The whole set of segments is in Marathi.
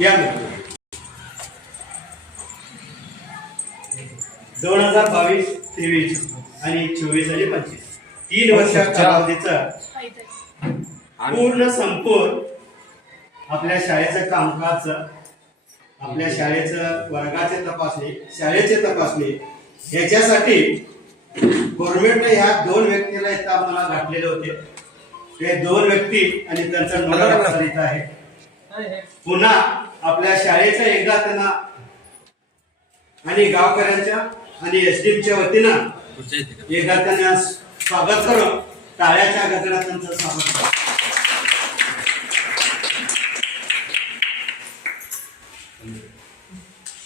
या 2022-23 आणि 24 आणि 25 3 वर्षाच्या कालावधीचा पूर्ण संपूर्ण आपल्या शाळेचं कामकाज, आपल्या शाळेचं वर्गाचे तपासणी, शाळेचे तपासणी याच्यासाठी गव्हर्नमेंटने ह्या 2 व्यक्तीला इथं आम्हाला घातलेले होते. हे 2 व्यक्ती आणि त्यांचा नंबर अफसर इथं आहे. पुन्हा आपल्या शाळेचं एकदा त्यांना आणि गावकऱ्यांच्या आणि एसडीएमच्या वतीनं एकदा त्यांना स्वागत करून टाळ्याच्या गजरात त्यांचं स्वागत करा.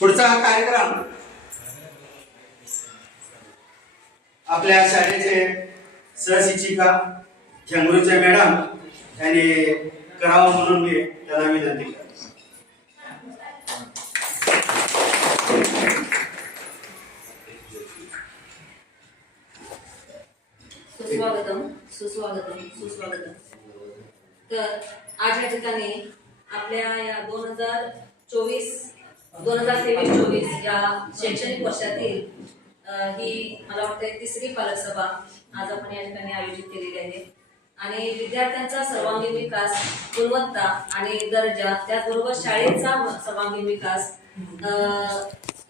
पुढचा हा कार्यक्रम आपल्या शाळेचे सहशिक्षिका झंगरूचे मॅडम यांनी करावा म्हणून मी त्यांना विनंती करतो. सुस्वागतम सुस्वागतम सुस्वागतम. तर आज या ठिकाणी आपल्या या 2023-24 या शैक्षणिक वर्षातील ही मला वाटतं 3री पालक सभा आज आपण या ठिकाणी आयोजित केलेली आहे. आणि विद्यार्थ्यांचा सर्वांगीण विकास, गुणवत्ता आणि दर्जा, त्याचबरोबर शाळेचा सर्वांगीण विकास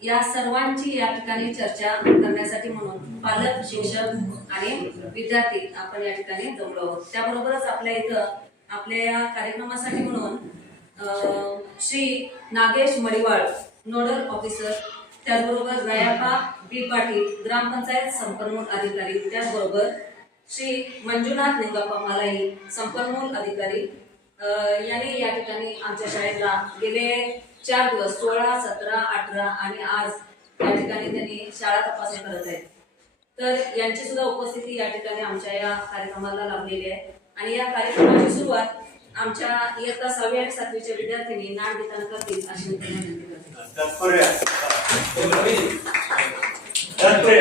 या सर्वांची या ठिकाणी चर्चा करण्यासाठी म्हणून पालक, शिक्षक आणि विद्यार्थी आपण या ठिकाणी जमलो आहोत. त्याबरोबरच आपल्या इथं आपल्या या कार्यक्रमासाठी म्हणून श्री नागेश मडिवाळ नोडल ऑफिसर, त्याचबरोबर गयापा बी पाटील ग्रामपंचायत संपन्मूल अधिकारी, त्याचबरोबर श्री मंजुनाथ निंगाप्पा मलाई संपन्मूल अधिकारी यांनी या ठिकाणी आमच्या शाळेला गेले 4 दिवस 16, 17, 18 आणि आज या ठिकाणी त्यांनी शाळा तपासणी करत आहेत. तर यांची सुद्धा उपस्थिती या ठिकाणी आमच्या या कार्यक्रमाला लाभलेली आहे. आणि या कार्यक्रमाची सुरुवात आमच्या इयत्ता 6वी आणि 7वीच्या विद्यार्थ्यांनी नाट गीतानं करतील अशी मी विनंती करते.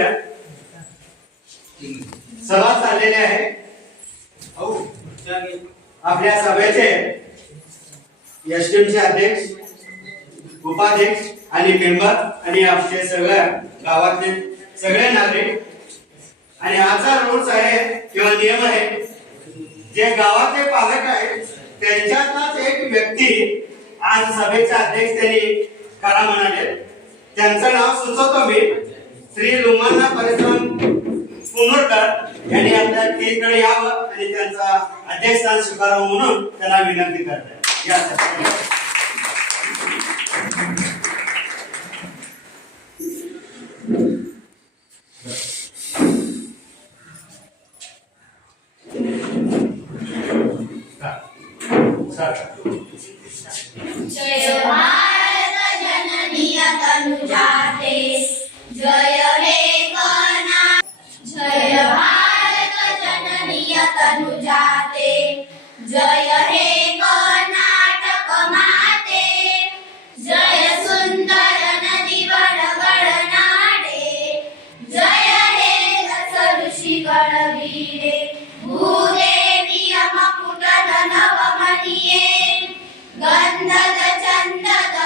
सभा चाललेली आहे. आपल्या सभेचे एसडीएमचे अध्यक्ष, उपाध्यक्ष आणि मेंबर आणि आपले सगळ्या गावातले सगळे नागरिक. आणि आजचा रूल्स आहे किंवा नियम आहे, जे गावातले पालक आहेत त्यांच्यातलाच एक व्यक्ती आज सभेचे अध्यक्ष त्यांनी करा म्हणाले. त्यांचं नाव सुचवतो मी. श्री लुमाना परिश्रम पुनोरकर यांनी आपल्या टीकडे यावं आणि त्यांचा अध्यक्षस्थान स्वीकारावं म्हणून त्यांना विनंती करते. यासाठी जय भारत जननी तनुजाते, जय हे कर्णा. जय भारत जननी तनुजाते, जय हे कर्नाटक माते. जय सुंदर नदी वडवडनाडे, जय हे दस ऋषी गणवीरे. भूदेवी मकुटन नवमणिये, गंधद चंदद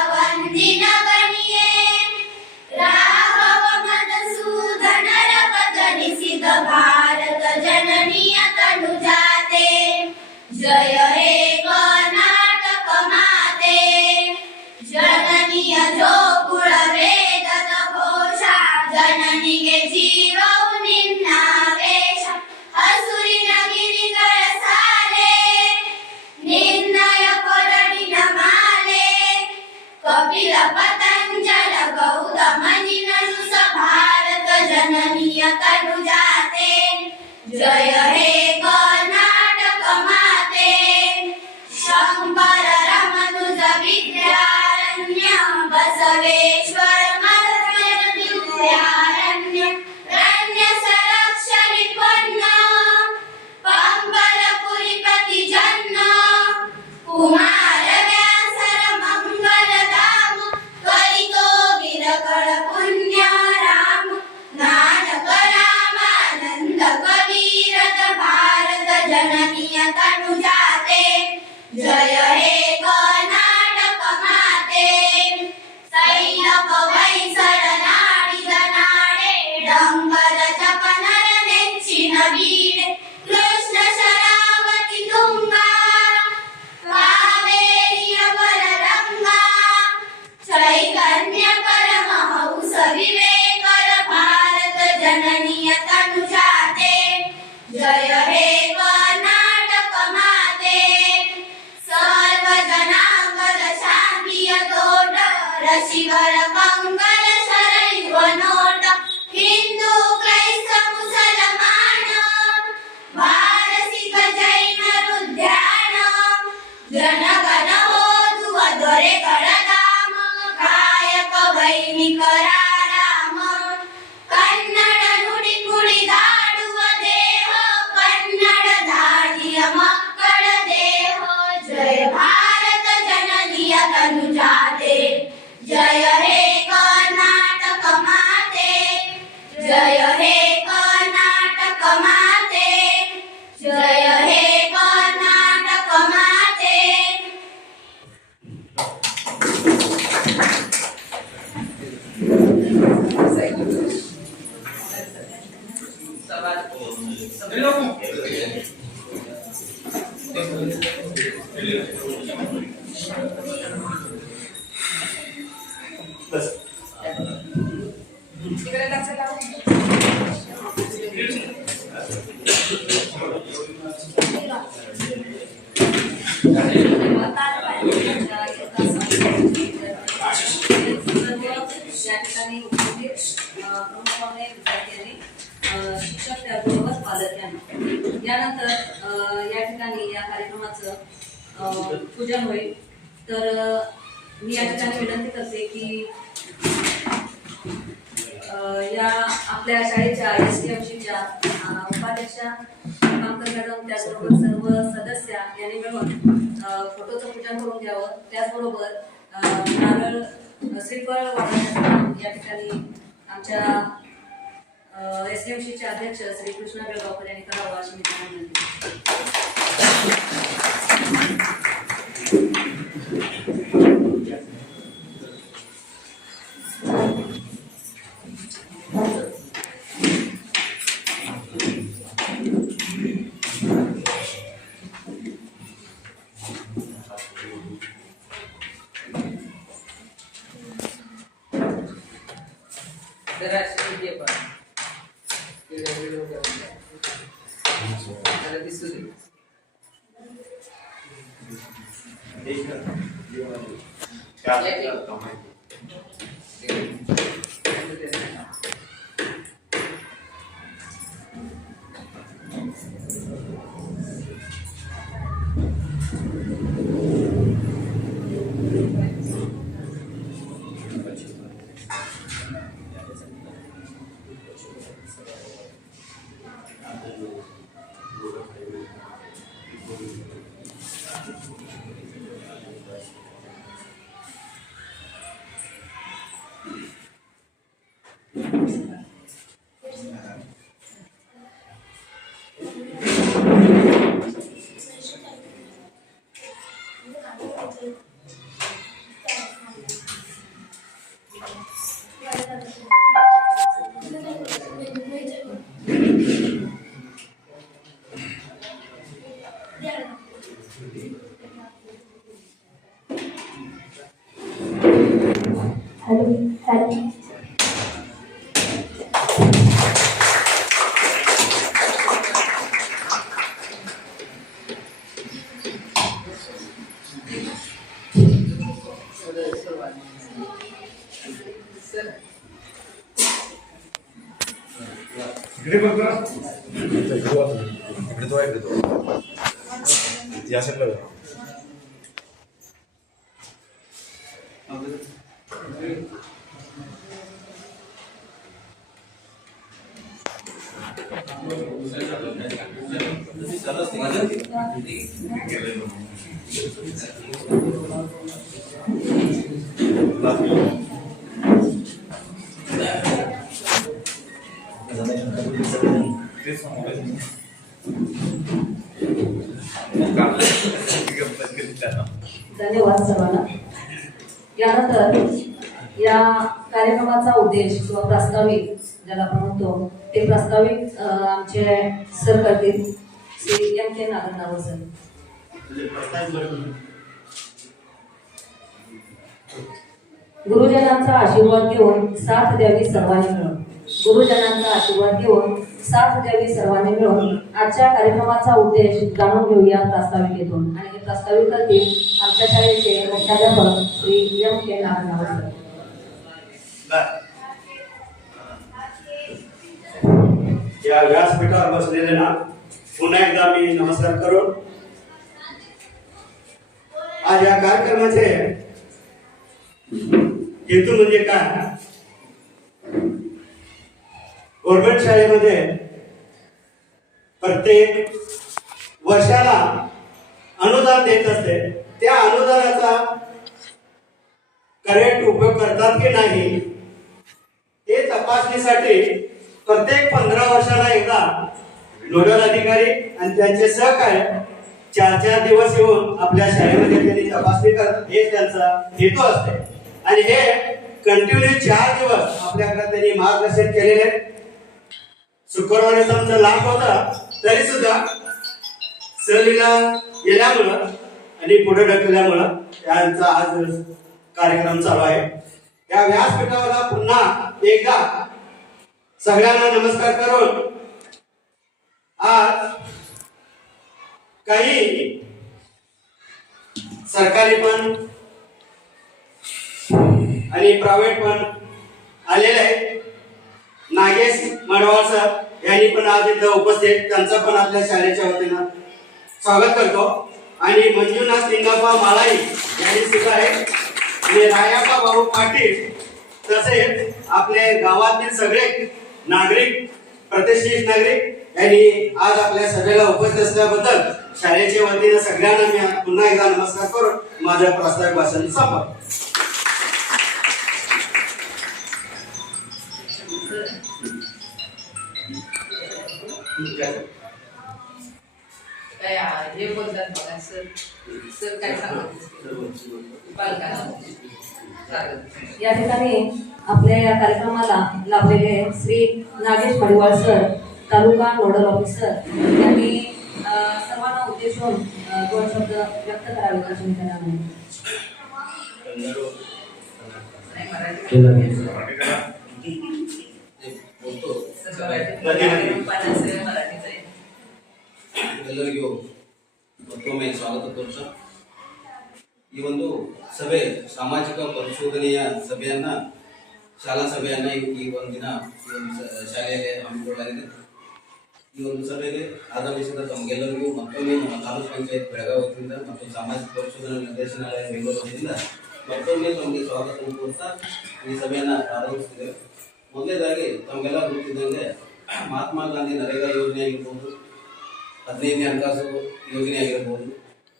यानंतर या ठिकाणी या कार्यक्रमाचं पूजन होईल. तर मी या ठिकाणी विनंती करते की या आपल्या शाळेच्या STMCच्या उपाध्यक्षा पंकज मॅडम त्याचबरोबर सर्व सदस्य यांनी मिळून फोटोचं पूजन करून घ्यावं. त्याचबरोबर नारळ श्रीफळ वाढवण्याचं काम या ठिकाणी आमच्या STMCचे अध्यक्ष श्री कृष्णा बेळगावकर यांनी करावं अशी मी त्यांना विनंती. धन्यवाद सर्वांना. यानंतर या कार्यक्रमाचा उद्देश किंवा प्रास्ताविक ज्याला आपण म्हणतो ते प्रास्ताविक आमचे सर करतील श्री M.K. नागनावर सर. गुरुजनांचा आशीर्वाद घेऊन साथ द्यावी सर्वांनी मिळून. गुरुजनांचा आशीर्वाद घेऊन साथ द्यावी सर्वांनी मिळून आजच्या कार्यक्रमाचा उद्देश जाणून घेऊया प्रास्ताविकेतून. आणि हे प्रास्ताविक करतील आमच्या शाळेचे मुख्याध्यापक श्री M.K. नागनावर सर. या व्यासपीठावर बसलेले ना पुन्हा एकदा मी नमस्कार करून आज या कार्यक्रमाचे हेतू म्हणजे काय, गव्हर्नमेंट शाळेमध्ये प्रत्येक वर्षाला अनुदान देत असते. त्या अनुदानाचा करेक्ट उपयोग करतात की नाही हे तपासणीसाठी प्रत्येक 15 वर्षाला एकदा नोडल अधिकारी आणि त्यांचे सहकार्य 4 दिवस येऊन आपल्या शाळेमध्ये त्यांनी तपासणी करतात. हे त्यांचा हेतू असते. आणि हे कंटिन्यू 4 दिवस आपल्याकडे त्यांनी मार्गदर्शन केलेले. शुक्रवारी आमचा लाभ होता तरी सुद्धा सहलीला गेल्यामुळं आणि पुढे ढकलल्यामुळं त्यांचा आज कार्यक्रम चालू आहे. या व्यासपीठावर पुन्हा एकदा सगळ्यांना नमस्कार करून आज काही सरकारी पण आणि प्रायव्हेट पण आलेले आहेत. नागेश मडवाळ सर यांनी पण आज इथं उपस्थित, त्यांचा पण आपल्या शाळेच्या वतीनं स्वागत करतो. आणि मंजुनाथ लिंगाप्पा माळाई यांनी सुद्धा आहे, आणि रायाप्पा भाऊ पाटील, तसेच आपले गावातील सगळे नागरिक, प्रतिष्ठित नागरिक यांनी आज आपल्या सभेला उपस्थित असल्याबद्दल शाळेच्या वतीनं सगळ्यांना मी पुन्हा एकदा नमस्कार करून माझं प्रास्ताविक भाषण संपवतो. हे बोलतात बघा सर. सर काय सांगतात पालकांना? या ठिकाणी आपल्या या कार्यक्रमाला लाभलेले श्री नागेश मडिवाळ सर, तालुका नोडल ऑफिसर, यांनी सर्वांना उद्देशून 2 शब्द व्यक्त करावे अशी मी त्यांना विनंती. ಎಲ್ಲರಿಗೂ ಮತ್ತೊಮ್ಮೆ ಸ್ವಾಗತ ಕೋರ್ತಾ ಈ ಒಂದು ಸಭೆ ಸಾಮಾಜಿಕ ಪರಿಶೋಧನೆಯ ಸಭೆಯನ್ನ ಶಾಲಾ ಸಭೆಯನ್ನ ಈ ಒಂದು ದಿನ ಈ ಒಂದು ಶಾಲೆಯಲ್ಲಿ ಹಮ್ಮಿಕೊಳ್ಳಲಾಗಿದೆ. ಈ ಒಂದು ಸಭೆಗೆ ಆಗಮಿಸಿದ ತಮಗೆಲ್ಲರಿಗೂ ಮತ್ತೊಮ್ಮೆ ನಮ್ಮ ತಾಲೂಕು ಪಂಚಾಯತ್ ಬೆಳಗಾವಿ ವತಿಯಿಂದ ಮತ್ತು ಸಾಮಾಜಿಕ ಪರಿಶೋಧನಾ ನಿರ್ದೇಶನಾಲಯ ಬೆಂಗಳೂರು ವತಿಯಿಂದ ಮತ್ತೊಮ್ಮೆ ತಮಗೆ ಸ್ವಾಗತ ಕೋರ್ತಾ ಈ ಸಭೆಯನ್ನ ಪ್ರಾರಂಭಿಸುತ್ತಿದ್ದೇವೆ. ಮೊದಲನೇದಾಗಿ ತಮಗೆಲ್ಲ ಗೊತ್ತಿದ್ದಂಗೆ ಮಹಾತ್ಮ ಗಾಂಧಿ ನರೇಗಾ ಯೋಜನೆ ಆಗಿರ್ಬೋದು, 15ನೇ ಹಣಕಾಸು ಯೋಜನೆ ಆಗಿರ್ಬೋದು,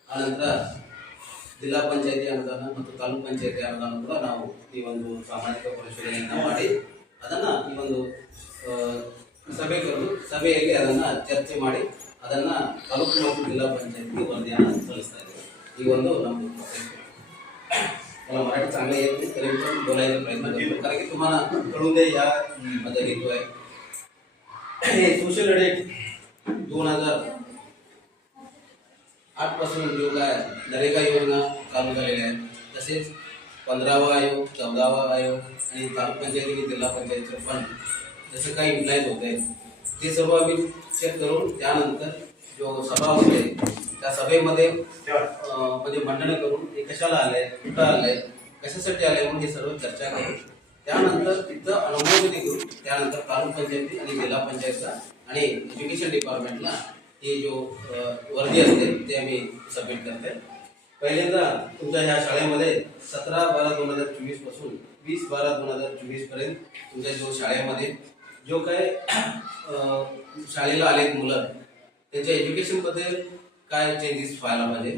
ಆನಂತರ ಜಿಲ್ಲಾ ಪಂಚಾಯತಿ ಅನುದಾನ ಮತ್ತು ತಾಲೂಕು ಪಂಚಾಯತಿ ಅನುದಾನ ಕೂಡ ನಾವು ಈ ಒಂದು ಸಾಮಾಜಿಕ ಪರಿಶೋಧನೆಯನ್ನು ಮಾಡಿ ಅದನ್ನು ಈ ಒಂದು ಸಭೆ ಕರೆದು ಸಭೆಯಲ್ಲಿ ಅದನ್ನು ಚರ್ಚೆ ಮಾಡಿ ಅದನ್ನು ತಾಲೂಕು ಮತ್ತು ಜಿಲ್ಲಾ ಪಂಚಾಯತಿಗೆ ವರದಿಯನ್ನು सಲ್ಲಿಸ್ತಾ ಇದ್ದೇವೆ. ಈ ಒಂದು नमूद मला मराठी चांगलं येत नाही तरी पण बोलायचा प्रयत्न करतो, कारण की तुम्हाला कळून दे या मध्ये घेतोय. हे सोशल ऑडिट 2008 पासून जो काय नरेगा योजना चालू झालेल्या आहेत, तसेच 15वा आयोग, 14वा आयोग आणि तालुका पंचायती आणि जिल्हा पंचायतचे फंड जसं काही युटिलाइज होत आहे ते सर्व आम्ही चेक करून त्यानंतर जो सभा होते त्या सभेमध्ये म्हणजे मंडने करून हे कशाला आलंय, कुठं आलंय, कशासाठी आलंय म्हणून हे सर्व चर्चा करून त्यानंतर तिथं अनुमोदन घेऊन त्यानंतर तालुका पंचायती आणि जिल्हा पंचायतला आणि एज्युकेशन डिपार्टमेंटला हे जो वर्दी असते ते आम्ही सबमिट करते. पहिल्यांदा तुमच्या ह्या शाळेमध्ये 17/12/2024 पासून 20/12/2024 पर्यंत तुमच्या जो शाळेमध्ये जो काय शाळेला आलेत मुलं त्यांच्या एज्युकेशन बद्दल काय चेंजेस व्हायला पाहिजे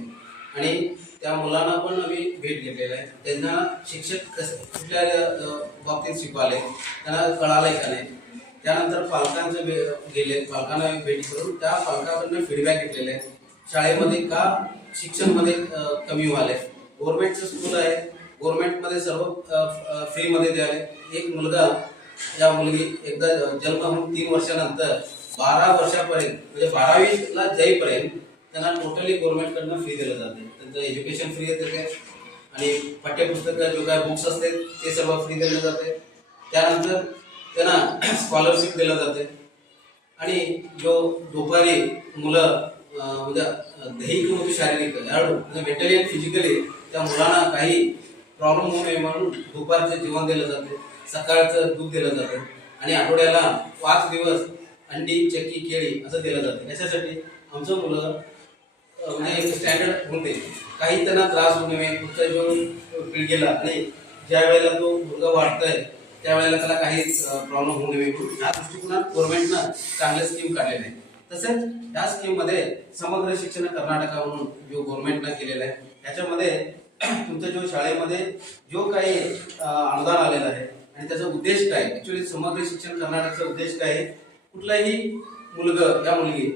आणि त्या मुलांना पण आम्ही भेट घेतलेला आहे. त्यांना शिक्षक कुठल्या बाबतीत शिकवाले त्यांना कळालंय का नाही, त्यानंतर पालकांचे गेले, पालकांना भेट करून त्या पालकांकडून फीडबॅक घेतलेले आहे. शाळेमध्ये का शिक्षणमध्ये कमी व्हायलंय. गव्हर्नमेंटचं स्कूल आहे, गव्हर्नमेंटमध्ये सर्व फ्रीमध्ये द्यावे. एक मुलगा या मुलगी एकदा जन्म होऊन 3 वर्षानंतर 12 वर्षापर्यंत म्हणजे 12वीला जाईपर्यंत त्यांना टोटली गव्हर्नमेंटकडनं फ्री दिलं जाते. त्यांचं एज्युकेशन फ्री येते आणि पाठ्यपुस्तक जो काय बुक्स असते ते सर्व फ्री दिले जाते. त्यानंतर त्यांना स्कॉलरशिप दिलं जाते आणि जो दुपारी मुलं म्हणजे दैहिक व शारीरिक म्हणजे मेंटली आणि फिजिकली त्या मुलांना काही प्रॉब्लेम होऊ नये म्हणून दुपारचं जेवण दिलं जाते, सकाळचं दूध दिलं जातं आणि आठवड्याला 5 दिवस अंडी, चक्की, केळी असं दिलं जातं. याच्यासाठी आमचं मुलं म्हणजे एक स्टँडर्ड होते, काही त्यांना त्रास होऊ नये पुढच्या जो पिढीला आणि ज्या वेळेला तो मुलगा वाढतोय त्यावेळेला त्याला काही प्रॉब्लेम होऊ नये म्हणून या दृष्टिकोनात गव्हर्नमेंटनं चांगले स्कीम काढलेले आहे. तसेच या स्कीम मध्ये समग्र शिक्षण कर्नाटका म्हणून जो गव्हर्नमेंटनं केलेला आहे त्याच्यामध्ये तुमच्या जो शाळेमध्ये जो काही अनुदान आलेलं आहे आणि त्याचा उद्देश काय, ऍक्च्युअली समग्र शिक्षण कर्नाटकचा उद्देश काय आहे, कुठलाही मुलगा या मुलगी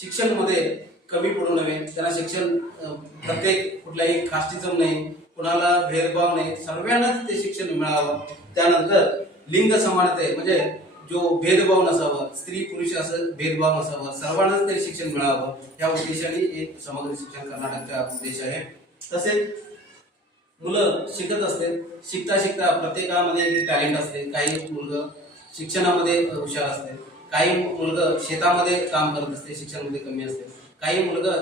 शिक्षण मध्ये कमी पडू नये, त्यांना शिक्षण प्रत्येक कुठलाही कास्टिझम नाही, कुणाला भेदभाव नाही, सर्वांनाच ते शिक्षण मिळावं. त्यानंतर लिंग समानते म्हणजे जो भेदभाव नसावा, स्त्री पुरुष असं भेदभाव नसावा, सर्वांनाच ते शिक्षण मिळावं या उद्देशाने एक समग्र शिक्षण कर्नाटकचा उद्देश आहे. तसेच मुलं शिकत असते, शिकता शिकता प्रत्येकामध्ये टॅलेंट असते. काही मुलगा शिक्षणामध्ये हुशार असते, काही मुलगा शेतामध्ये काम करत असते, शिक्षणामध्ये कमी असते, काही मुलगा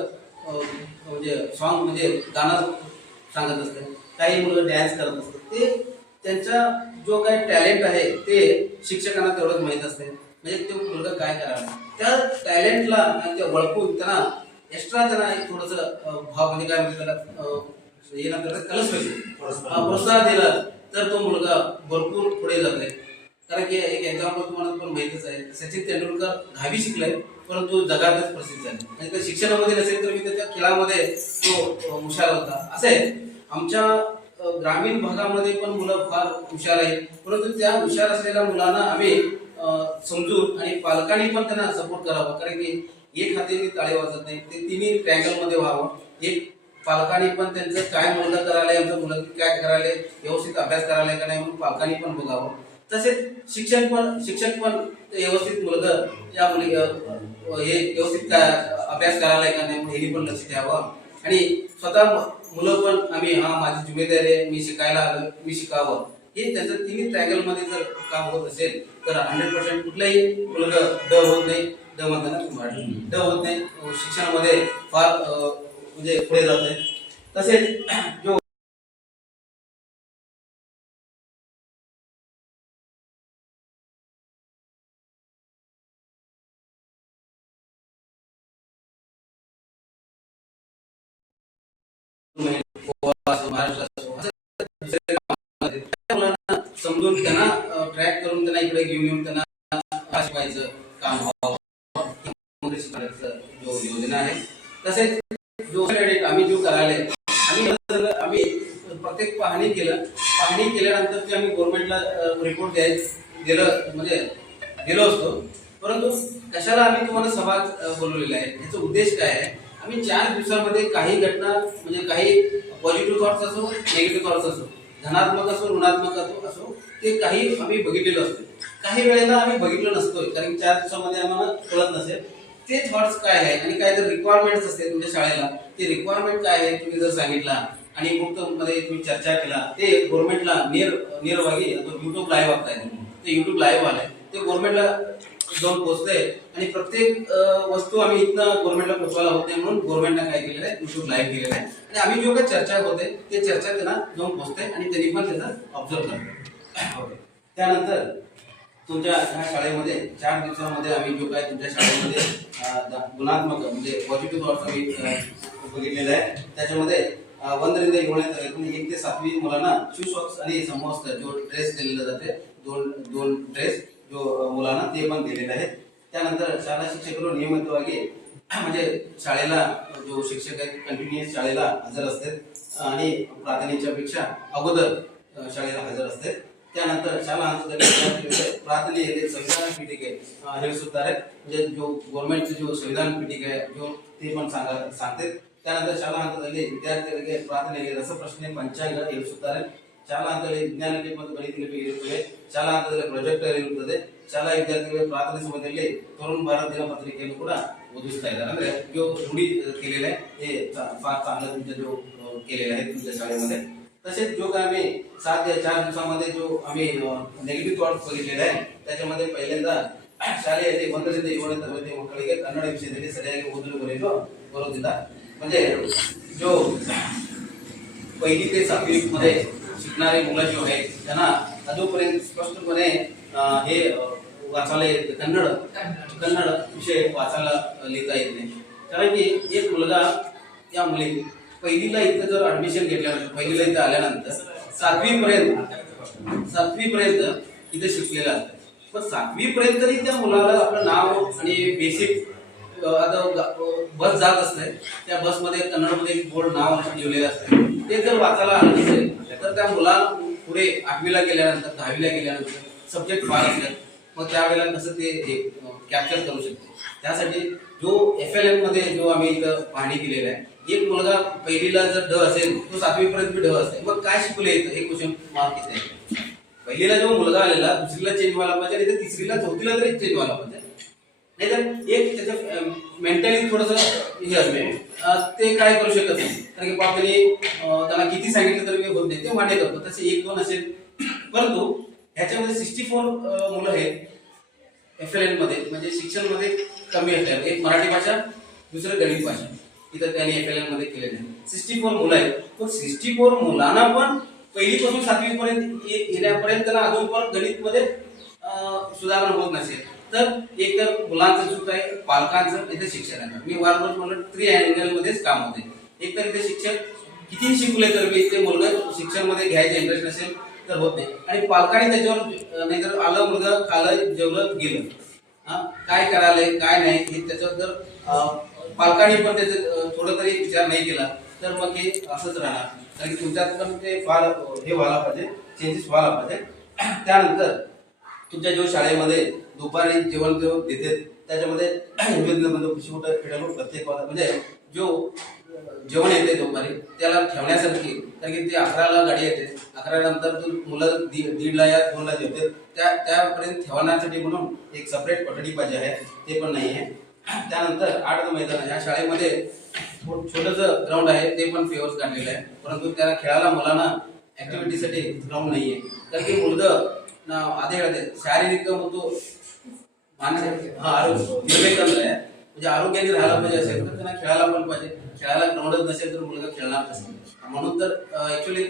म्हणजे सॉन्ग म्हणजे गाणं सांगत असते, काही मुलं डॅन्स करत असतात. ते त्यांचा जो काही टॅलेंट आहे ते शिक्षकांना तेवढंच माहीत असते. म्हणजे तो मुलगा काय करावा, त्या टॅलेंटला त्या ओळखून त्यांना एक्स्ट्रा त्यांना एक थोडंसं भाव म्हणजे काय म्हणजे त्याला हे नंतर प्रोत्साहन दिलं तर तो मुलगा भरपूर पुढे जातोय. कारण की एक एक्झाम्पल तुम्हाला पण माहितच आहे, सचिन तेंडुलकर 10वी शिकलाय परंतु जगातच प्रसिद्ध झाले. म्हणजे त्या शिक्षणामध्ये नसेल तर मी त्याच्या खेळामध्ये तो हुशार होता. असं आहे आमच्या ग्रामीण भागामध्ये पण मुलं फार हुशार आहेत, परंतु त्या हुशार असलेल्या मुलांना आम्ही समजून आणि पालकांनी पण त्यांना सपोर्ट करावा. कारण की एक हाताने टाळी वाजत नाही, ते तिन्ही ट्रँगल मध्ये व्हावं. एक पालकांनी पण त्यांचं काय मुलगा करायला, आमचं मुलं काय करायला, व्यवस्थित अभ्यास करायला का नाही म्हणून पालकांनी पण बघावं. तसेच शिक्षक पण व्यवस्थित मुलगा या मुली हे व्यवस्थित अभ्यास करायला का नाही म्हणून हे पण लक्ष द्यावं. आणि स्वतः मुलं पण आम्ही माझी जिम्मेदारी आहे, मी शिकायला आलो, मी शिकावं, हे त्यांचं तिन्ही ट्रँगल मध्ये जर काम होत असेल तर 100% कुठलाही मुलगा ड होत नाही. ड म्हणताना ड होत नाही, शिक्षणामध्ये फार म्हणजे पुढे जात आहे. तसेच जो समजून त्यांना ट्रॅक करून त्यांना इकडे घेऊन येऊन त्यांना शिकवायचं काम व्हावं, जो योजना आहे. तसेच जो आम्ही जो करायला आम्ही प्रत्येक पाहणी केल्यानंतर ते आम्ही गव्हर्नमेंटला रिपोर्ट दिलो असतो. परंतु कशाला आम्ही तुम्हाला सभा बोलवलेला आहे, याचा उद्देश काय आहे, आम्ही 4 दिवसामध्ये काही घटना म्हणजे काही पॉझिटिव्ह थॉट्स असो, निगेटिव्ह थॉट्स असो, धनात्मक असो, ऋणात्मक असो, ते काही आम्ही बघितलेलं असतो. काही वेळेला आम्ही बघितलं नसतोय, कारण 4 दिवसामध्ये आम्हाला कळत नसेल ते थॉट्स काय आहे. आणि काय जर रिक्वायरमेंट्स असते तुमच्या शाळेला, ते रिक्वायरमेंट काय आहे तुम्ही जर सांगितला आणि मुक्त मध्ये तुम्ही चर्चा केला, ते गव्हर्नमेंटला निरभागी युट्यूब लाईव्ह बघताय, ते युट्यूब लाईव्ह आलंय, ते गव्हर्नमेंटला जाऊन पोहोचतंय. आणि प्रत्येक वस्तू आम्ही इथनं गव्हर्नमेंटला पोहोचवायला होत नाही म्हणून गव्हर्नमेंटने काय केलेलं आहे, युट्यूब लाईव्ह केलेलं आहे. आणि आम्ही जो काही चर्चा होते ते चर्चा त्यांना जाऊन पोहोचते आणि त्यांनी पण त्याचा ऑब्झर्व करतो. त्यानंतर तुमच्या ह्या शाळेमध्ये 4 दिवसामध्ये आम्ही जो काय तुमच्या शाळेमध्ये गुणात्मक म्हणजे पॉझिटिव्ह थॉट्स आम्ही बघितलेलं आहे. त्याच्यामध्ये वंदरिंद घेण्यात आले. 1 ते 7वी मुलांना शू सॉक्स आणि समवस्त्र जो ड्रेस दिलेला जाते, दोन ड्रेस जो मुलांना ते पण दिलेले आहेत. त्यानंतर शाळा शिक्षक नियमितವಾಗಿ म्हणजे शाळेला जो शिक्षक आहेत कंटिन्युअस शाळेला हजर असतात आणि प्रार्थनेच्या पेक्षा अगोदर शाळेला हजर असतात. त्यानंतर शाळा प्रार्थने संविधान पीठिका हे सुद्धा आहे, म्हणजे जो गव्हर्नमेंटचे जो संविधान पीठिका आहे जो ते पण सांगते. त्यानंतर ಶಾಲಾ ಹಂತದಲ್ಲಿ ವಿದ್ಯಾರ್ಥಿಗಳಿಗೆ ಪ್ರಾರ್ಥನೆಗೆ ರಸಪ್ರಶ್ನೆ ಪಂಚಾಂಗ ಇರಿಸುತ್ತಾರೆ. ಶಾಲಾ ಹಂತದಲ್ಲಿ ವಿಜ್ಞಾನಕ್ಕೆ ಮತ್ತು ಗಣಿತಕ್ಕೆ ಇರುತ್ತವೆ. ಶಾಲಾ ಹಂತದಲ್ಲಿ ಪ್ರೊಜೆಕ್ಟರ್ ಇರುತ್ತದೆ. ಶಾಲಾ ವಿದ್ಯಾರ್ಥಿಗಳಿಗೆ ಪ್ರಾರ್ಥನೆ ಸಮಯದಲ್ಲಿ तरुण भारत दिनपत्रिकेಯನ್ನು ಕೂಡ ओदिस्ता इधर ಅಂದ್ರೆ जो रूढी केलेले आहे हे फार चांगलं तुमचं जो केलेलं आहे तुमच्या शाळेमध्ये. तसेच जो काय आम्ही 7 ते 4 दिवसामध्ये जो आम्ही नेगेटिव्ह थॉट्स बघितलेले आहे त्याच्यामध्ये पहिल्यांदा ಶಾಲೆಯಲ್ಲಿ 1 ರಿಂದ 7ನೇ ತರಗತಿ ಮಕ್ಕಳಿಗೆ ಕನ್ನಡ ವಿಷಯದಲ್ಲಿ ಸರಿಯಾಗಿ ಓದಲು ಬರೆಯಲು ಬರೋದಿಲ್ಲ. म्हणजे जो 1ली ते 7वी मध्ये शिकणारे मुलं जो आहेत त्यांना अजूनपर्यंत स्पष्टपणे हे वाचायला येत कन्नड विषय वाचायला लिहिता येत नाही. कारण की एक मुलगा या मुली 1लीला इथं जर ऍडमिशन घेतल्यानंतर 1लीला इथं आल्यानंतर 7वी पर्यंत इथे शिकलेला असतं. पण 7वी पर्यंत तरी त्या मुलाला आपलं नाव आणि बेसिक आता बस जात असते त्या बसमध्ये कन्नडमध्ये बोर्ड नाव लिहिलेलं असतं ते जर वाचायला आलं नसेल तर त्या मुला पुढे 8वीला गेल्यानंतर 10वीला गेल्यानंतर सब्जेक्ट फार असतात मग त्यावेळेला कसं ते कॅप्चर करू शकते. त्यासाठी जो FLN मध्ये जो आम्ही इथं पाहणी केलेला आहे एक मुलगा 1लीला जर ड असेल तो 7वी पर्यंत ड असते मग काय शिकवले इथं एक क्वेश्चन मार्क येते. 1लीला जो मुलगा आलेला 2रीला चेंज व्हायला पाहिजे आणि 3रीला 4थीला तरी चेंज व्हायला पाहिजे. नाही तर एक त्याचं मेंटली थोडंसं हे असते ते काय करू शकत नाही. कारण की त्यांनी त्याला किती सांगितलं तरी होत नाही ते मान्य करतो. तसे 1-2 असेल परंतु ह्याच्यामध्ये 64 मुलं आहेत FLN मध्ये म्हणजे शिक्षण मध्ये कमी असल्यावर एक मराठी भाषा दुसरं गणित भाषा इथं त्यांनी FLN मध्ये केलेलं आहे. 64 मुलं आहेत पण 64 मुलांना पण 1लीपासून 7वी पर्यंत येण्यापर्यंत त्यांना अजून पण गणित मध्ये सुधारणा होत नसेल तर एक तर मुलांचं चूक आहे, पालकांचं, इथे शिक्षकांचं. मी वारंवार म्हणलं 3 अँगल मध्येच काम होते. एक तर इथे शिक्षक किती शिकले तर बी ते मुलगा शिक्षण मध्ये घ्यायचं इंटरेस्ट नसेल तर होत नाही. आणि पालकांनी त्याच्यावर नाहीतर आलं मुलगा खालं जेवलं गेलं, काय करायलंय काय नाही हे त्याच्यावर जर पालकांनी पण त्याचं थोडं तरी विचार नाही केला तर मग हे असंच राहणार. कारण की तुमच्यात पण ते फार हे व्हायला पाहिजे, चेंजेस व्हायला पाहिजे. त्यानंतर तुमच्या जो शाळेमध्ये दुपारी जेवण जो देते त्याच्यामध्ये प्रत्येक म्हणजे जो जेवण येते दुपारी त्याला ठेवण्यासाठी, कारण की ते 11ला गाडी येते, 11 नंतर मुलं 1:30ला या 2ला जेवते, त्यापर्यंत ठेवण्यासाठी म्हणून एक सेपरेट कोठडी पाहिजे आहे, ते पण नाही आहे. त्यानंतर 8 मैदान या शाळेमध्ये छोटस ग्राउंड आहे, ते पण फेवर्स काढलेलं आहे, परंतु त्याला खेळायला मुलांना ऍक्टिव्हिटीसाठी ग्राउंड नाहीये. कारण की मुलगा आधी शारीरिक तो मानसिक विवेकानंद आहे, म्हणजे आरोग्याने राहायला पाहिजे असेल तर त्यांना खेळायला पण पाहिजे. खेळायला ग्राउंडच नसेल तर मुलगा खेळणार नसेल. म्हणून तर ऍक्च्युली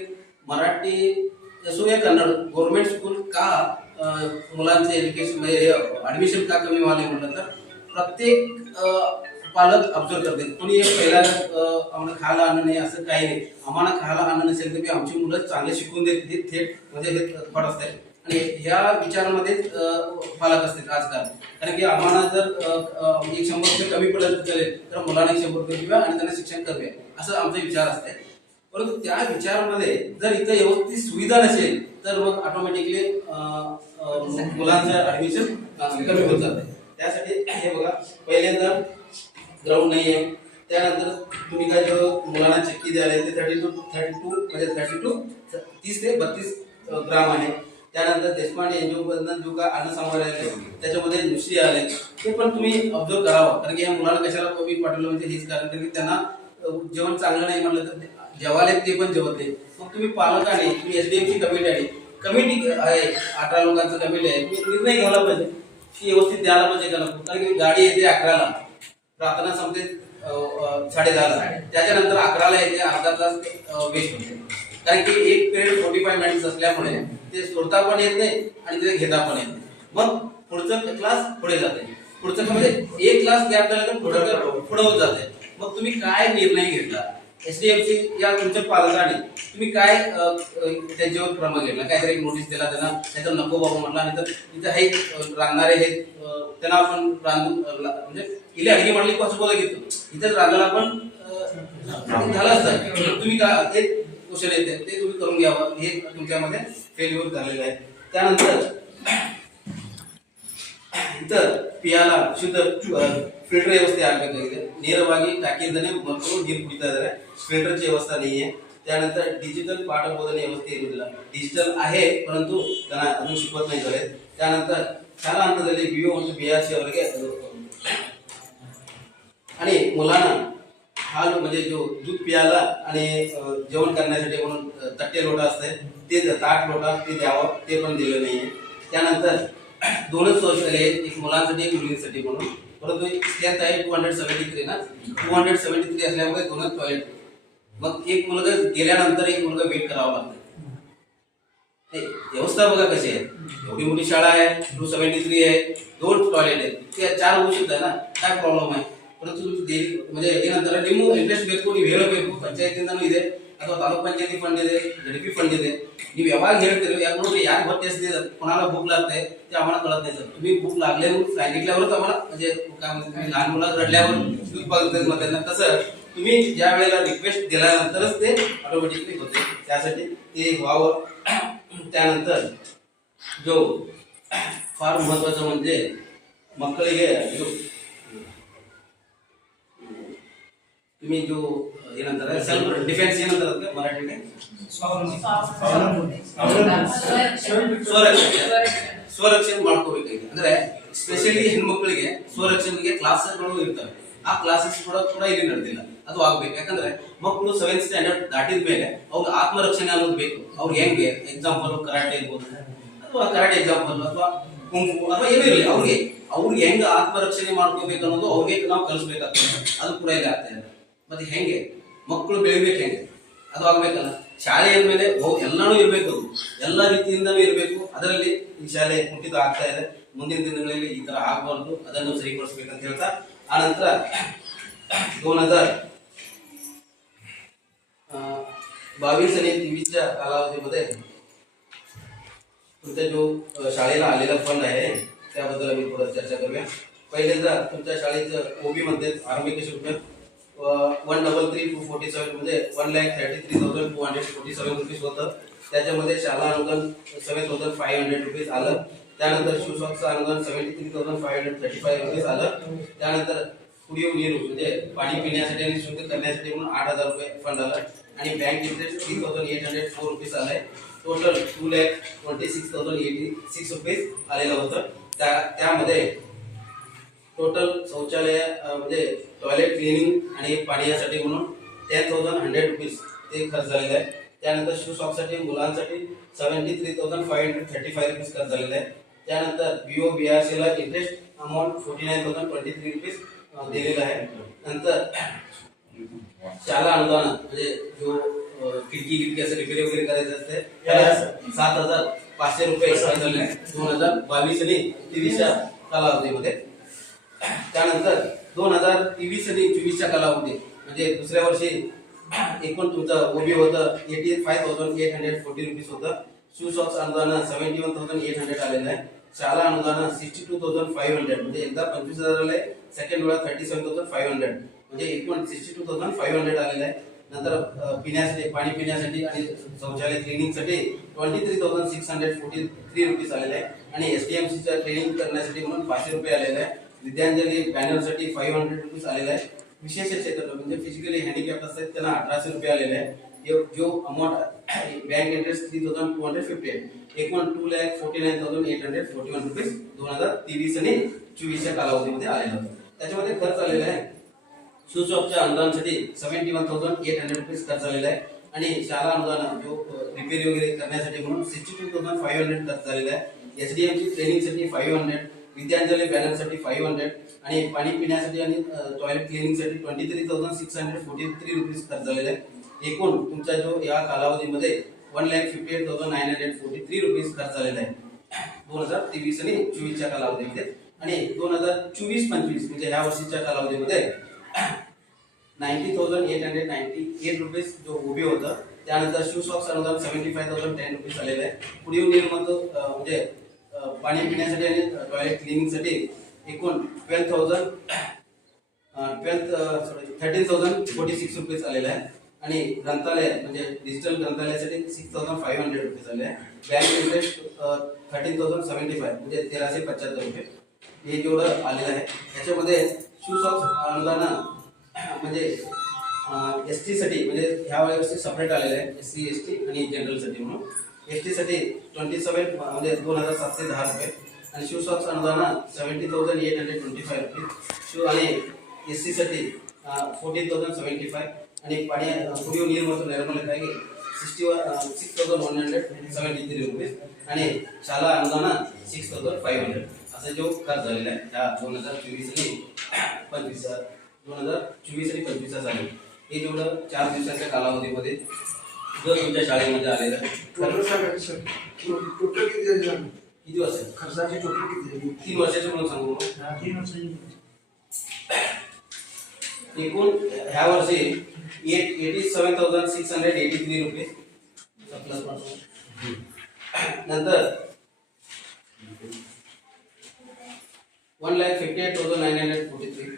मराठी असो या कन्नड गव्हर्नमेंट स्कूल का मुलांचे एज्युकेशन म्हणजे ऍडमिशन का कमी व्हाले म्हटलं तर प्रत्येक पालक ऑब्झर्व करते. कोणी पहिला आम्हाला खायला आणणं नाही असं काही नाही. आम्हाला खायला आणणं नसेल तर आमची मुलं चांगले शिकून देत, हे थेट म्हणजे हे थॉट असते. आणि ह्या विचारामध्ये पालक असतात आजकाल. कारण की आम्हाला जर 100 रुपये कमी पडलं चालेल तर मुलांना 100 रुपये किंवा आणि त्यांना शिक्षण करूया असं आमचा विचार असते. परंतु त्या विचारामध्ये जर इथं व्यवस्थित सुविधा नसेल तर मग ऑटोमॅटिकली मुलांचं ऍडमिशन कमी होत जाते. त्यासाठी हे बघा, पहिल्यांदा ग्राउंड नाही आहे. त्यानंतर तुम्ही काय जो मुलांना चक्की द्यायला ते 32 म्हणजे 30 ते 32 ग्राम आहे. त्यानंतर देशपांडे एनजीओ मधून जो काय अन्न संभार आले त्याच्यामध्ये नुसती आले ते पण तुम्ही ऑब्झर्व करावं. कारण की या मुलांना कशाला कोविड पाठवलं म्हणजे हेच कारण की त्यांना जेवण चांगलं नाही म्हटलं तर जेवायला ते पण जेवत नाही. मग तुम्ही पालकाने, तुम्ही एसडीएमची कमिटी आहे, 18 लोकांचं कमिटी आहे, तुम्ही निर्णय घ्यायला पाहिजे की व्यवस्थित द्यायला पाहिजे का नको. कारण की गाडी येते 11ला, प्रार्थना संपते 10:30ला, त्याच्यानंतर 11ला येते, अर्धा तास वेस्ट होते. कारण की एक पिरियड 45 मिनिट्स असल्यामुळे ते सोडता पण येत नाही आणि ते घेता पण येत नाही. मग पुढचा क्लास पुढे जाते, पुढचा म्हणजे एक क्लास गॅप झाला तर पुढे होत जाते. मग तुम्ही काय निर्णय घेतला एसडीएमसी या तुमच्या पालकांनी, तुम्ही काय त्यांच्यावर क्रम घेतला, काहीतरी नोटीस दिला त्यांना, नाहीतर नको बाबा म्हटलं, नाहीतर इथं हे रांधणारे हे त्यांना आपण रांधून म्हणजे इले अडगी म्हटली पॉसिबल घेतो इथेच रांधायला पण झालं असतं. तुम्ही का हे क्वेश्चन येते ते तुम्ही करून घ्यावं, हे तुमच्यामध्ये फेल्युअर झालेलं आहे. त्यानंतर इतर पियाला शुद्ध फिल्टर व्यवस्था ಆಗಬೇಕಾಗಿದೆ. ನೇರವಾಗಿ ಟಾಕಿಯಿಂದನೇ ಮಕ್ಕಳು ನೀರು ಕುಡಿತಾ ಇದ್ದಾರೆ. ಫಿಲ್ಟರ್ची व्यवस्था नाही आहे. त्यानंतर डिजिटल पाठबोधने व्यवस्था ಇರುವುದಿಲ್ಲ. डिजिटल आहे परंतु त्यांना अजून शिकवत नाही झाले. त्यानंतर शाळा हंतದಲ್ಲಿ ಬಿಒ ಮತ್ತು ಬಿಆರ್ಸಿ ಅವರಿಗೆ आणि मुलांना हाल म्हणजे जो दूध पियाला आणि जेवण करण्यासाठी म्हणून तट्टे लोटा असते ते ताट लोटा ते द्यावं, ते पण दिलं नाहीये. त्यानंतर 2च शौचालय आहेत, एक मुलांसाठी एक मुलींसाठी म्हणून, परंतु त्यात आहे 273 ना, 273 असल्यामुळे 2च टॉयलेट. मग एक मुलगा गेल्यानंतर एक मुलगा वेट करावा लागतो. व्यवस्था बघा कशी आहे. एवढी मोठी शाळा आहे, 273 आहे, 2 टॉयलेट आहेत, ते 4 होऊ शकतात ना, काय प्रॉब्लेम आहे. परंतु म्हणजे ಏನಂತಾರೆ ನಿಮ್ಮ ಇಂಟ್ರೆಸ್ಟ್ ಬೇಕು, ನೀವು ಹೇಳಬೇಕು ಪಂಚಾಯತಿಂದನೂ ಇದೆ ಅಥವಾ ತಾಲೂಕ್ ಪಂಚಾಯತಿ ಫಂಡ್ ಇದೆ, झडपी फंड ಇದೆ. ನೀವು ಯಾವಾಗ ಹೇಳ್ತೀರೋ ಯಾಕೆ ನೋಡಿ यार ಹೊಟ್ಟೆ हसते कोणाला भूक लागते ते आम्हाला कळत नाही. सर तुम्ही भूक लागल्यावर सांगितल्यावरच आम्हाला म्हणजे काय म्हणतात लहान मुलं रडल्यावर दूध पाजतात मग त्यांना, तसं तुम्ही ज्या वेळेला रिक्वेस्ट दिल्यानंतरच ते ऑटोमॅटिकली होते. त्यासाठी ते व्हावं. त्यानंतर जो फार महत्वाचं म्हणजे ಮಕ್ಕಳಿಗೆ तुम्ही जो ಏನಂತಾರೆ ಸೆಲ್ಫ್ ಡಿಫೆನ್ಸ್ ಏನಂತಾರೆ ಅದಕ್ಕೆ ಮರಾಠಿಗೆ ಸ್ವರಕ್ಷಣೆ ಮಾಡ್ಕೋಬೇಕಾಗಿದೆ. ಅಂದ್ರೆ ಸ್ಪೆಷಲಿ ಹೆಣ್ಮಕ್ಳಿಗೆ ಸ್ವರಕ್ಷಣೆಗೆ ಕ್ಲಾಸಸ್ಗಳು ಇರ್ತವೆ. ಆ ಕ್ಲಾಸಸ್ ಕೂಡ ಇಲ್ಲಿ ನಡೆದಿಲ್ಲ, ಅದು ಆಗ್ಬೇಕು. ಯಾಕಂದ್ರೆ ಮಕ್ಕಳು 7th ಸ್ಟ್ಯಾಂಡರ್ಡ್ ದಾಟಿದ ಮೇಲೆ ಅವ್ರಿಗೆ ಆತ್ಮರಕ್ಷಣೆ ಅನ್ನೋದು ಬೇಕು. ಅವ್ರಿಗೆ ಹೆಂಗೆ ಎಕ್ಸಾಂಪಲ್ ಕರಾಟೆ ಇರ್ಬೋದು ಅಥವಾ ಕರಾಟೆ ಎಕ್ಸಾಂಪಲ್ ಅಥವಾ ಕುಂಫು ಅಥವಾ ಏನೂ ಇರಲಿ, ಅವ್ರಿಗೆ ಹೆಂಗೆ ಆತ್ಮರಕ್ಷಣೆ ಮಾಡ್ಕೋಬೇಕು ಅನ್ನೋದು ಅವ್ರಿಗೆ ನಾವು ಕಲಿಸ್ಬೇಕಾಗ್ತದೆ. ಅದು ಕೂಡ ಇಲ್ಲಿ ಆಗ್ತಾ ಇದೆ. ಮತ್ತೆ ಹೆಂಗೆ ಮಕ್ಕಳು ಬೆಳಿಬೇಕು, ಹೆಂಗೆ ಅದು ಆಗ್ಬೇಕಲ್ಲ. ಶಾಲೆ ಮೇಲೆ ಎಲ್ಲಾನು ಇರಬೇಕು, ಎಲ್ಲ ರೀತಿಯಿಂದಲೂ ಇರಬೇಕು. ಅದರಲ್ಲಿ ಈ ಶಾಲೆ ಕುಂಠಿತ ಆಗ್ತಾ ಇದೆ. ಮುಂದಿನ ದಿನಗಳಲ್ಲಿ ಈ ತರ ಆಗಬಾರ್ದು, ಅದನ್ನು ಸರಿಪಡಿಸಬೇಕಂತ ಹೇಳ್ತಾ ಆನಂತರ 2022 आणि 23च्या कालावधीमध्ये तुमच्या जो शाळेला आलेला फंड आहे त्याबद्दल आम्ही थोडं चर्चा करूया. पहिल्यांदा तुमच्या शाळेचं ओबी मध्ये आरंभिक शुल्क 133,247 म्हणजे 1,33,247 रुपीज होतं. त्याच्यामध्ये शाळा अनुदान 7,500 रुपीज आलं. त्यानंतर शिवसॉक्सचं अनुदान 73,535 रुपीज आलं. त्यानंतर कुडिव नीरू म्हणजे पाणी पिण्यासाठी आणि शुद्ध करण्यासाठी म्हणून 8,000 रुपये फंड आलं आणि बँक इंटरेस्ट 3,804 रुपीज आलाय. टोटल 2,26,086 रुपीज आलेलं होतं. त्यामध्ये टोटल शौचालय म्हणजे टॉयलेट क्लिनिंग आणि पाण्यासाठी म्हणून 10,100 रुपीज ते खर्च झालेलं आहे. त्यानंतर शू सॉक्ससाठी मुलांसाठी 73,535 रुपीज खर्च झालेला आहे. त्यानंतर BOBRC ला इंटरेस्ट अमाऊंट 49,023 रुपीज दिलेला आहे. नंतर शाळा अनुदान म्हणजे जो खिडकी असं रिपेअर वगैरे करायचं असते त्याला 7,500 रुपये खर्च झाले 2022 आणि 23च्या कालावधीमध्ये. त्यानंतर 2023 आणि 24च्या कालावधी म्हणजे दुसऱ्या वर्षी एकूण तुमचं ओबी होतं 85,840 रुपीज होतं. शू सॉक्स अनुदान 71,800 आलेलं आहे. शाळा अनुदान 62,500 म्हणजे एकदा 25,000 आले, सेकंड वेळा 37,500 म्हणजे एकूण 62,500 आलेलं आहे. नंतर पिण्यासाठी पाणी पिण्यासाठी आणि शौचालय क्लिनिंगसाठी 23,643 रुपीज आलेले आहे आणि SDMCच्या ट्रेनिंग करण्यासाठी म्हणून 500 रुपये आलेले आहे. विद्यांजली बॅनरसाठी 500 रुपीज आलेले आहे. विशेष क्षेत्र म्हणजे फिजिकली हँडिकॅप असतात त्यांना 1,800 रुपये आलेले आहे. जो अमाऊंट बँक इंटरेस्ट 3,250 एकूण 2,49,841 रुपीज 2023 आणि 24च्या कालावधीमध्ये आलेला होता. त्याच्यामध्ये खर्च आलेला आहे शू सॉक्सच्या अनुदानासाठी 71,800 रुपीज खर्च झालेला आहे आणि शाळा अनुदान जो रिपेअर वगैरे करण्यासाठी म्हणून 62,500 खर्च झालेला आहे. SDMची ट्रेनिंगसाठी 500, विद्यांजली बॅनरसाठी 500 आणि पाणी पिण्यासाठी आणि टॉयलेट क्लिनिंगसाठी 23,643 रुपीज खर्च झालेला आहे. एकूण तुमचा जो या कालावधीमध्ये 1,58,943 रुपीज खर्च झालेला आहे 2023 आणि 24च्या कालावधीमध्ये. आणि 2024-25 म्हणजे ह्या वर्षीच्या कालावधीमध्ये 90,898 रुपीज जो ओबी होतं. त्यानंतर शू सॉक्स अनुदान 75,010 रुपीज आलेलं आहे. पुढील निर्माण म्हणजे पाणी पिण्यासाठी आणि टॉयलेट क्लिनिंगसाठी एकूण 13,046 रुपीज आलेले आहे आणि ग्रंथालय म्हणजे डिजिटल ग्रंथालयासाठी 6,500 रुपीज आले आहे. बँक इंटरेस्ट 13,075 म्हणजे 1,375 रुपये हे जेवढं आलेलं आहे. त्याच्यामध्ये शू सॉक्स अनुदान म्हणजे ST साठी म्हणजे ह्या वेळेस सेपरेट आलेलं आहे. SC ST आणि जनरल साठी म्हणून ST साठी 27 म्हणजे 2,710 रुपये आणि शू सॉक्स अनुदान 70,825 रुपये. शू आणि SC साठी 14,075 आणि पाणी कुडिव नीर ಮತ್ತು ನೈರ್ಮಲ್ಯಕ್ಕಾಗಿ 6,173 रुपये आणि शाळा अनुदान 6,500 असा जो खर्च झालेला आहे त्या 2024 आणि 25चा झाले. हे जेवढं 4 दिवसाच्या कालावधीमध्ये जर तुमच्या शाळेमध्ये आलेलं टोटल किती वर्ष खर्चाची टोटल किती 3 वर्षाचे म्हणून सांगू. 3 वर्षाची एकूण ह्या वर्षी 87,683 रुपये. नंतर 1,58,943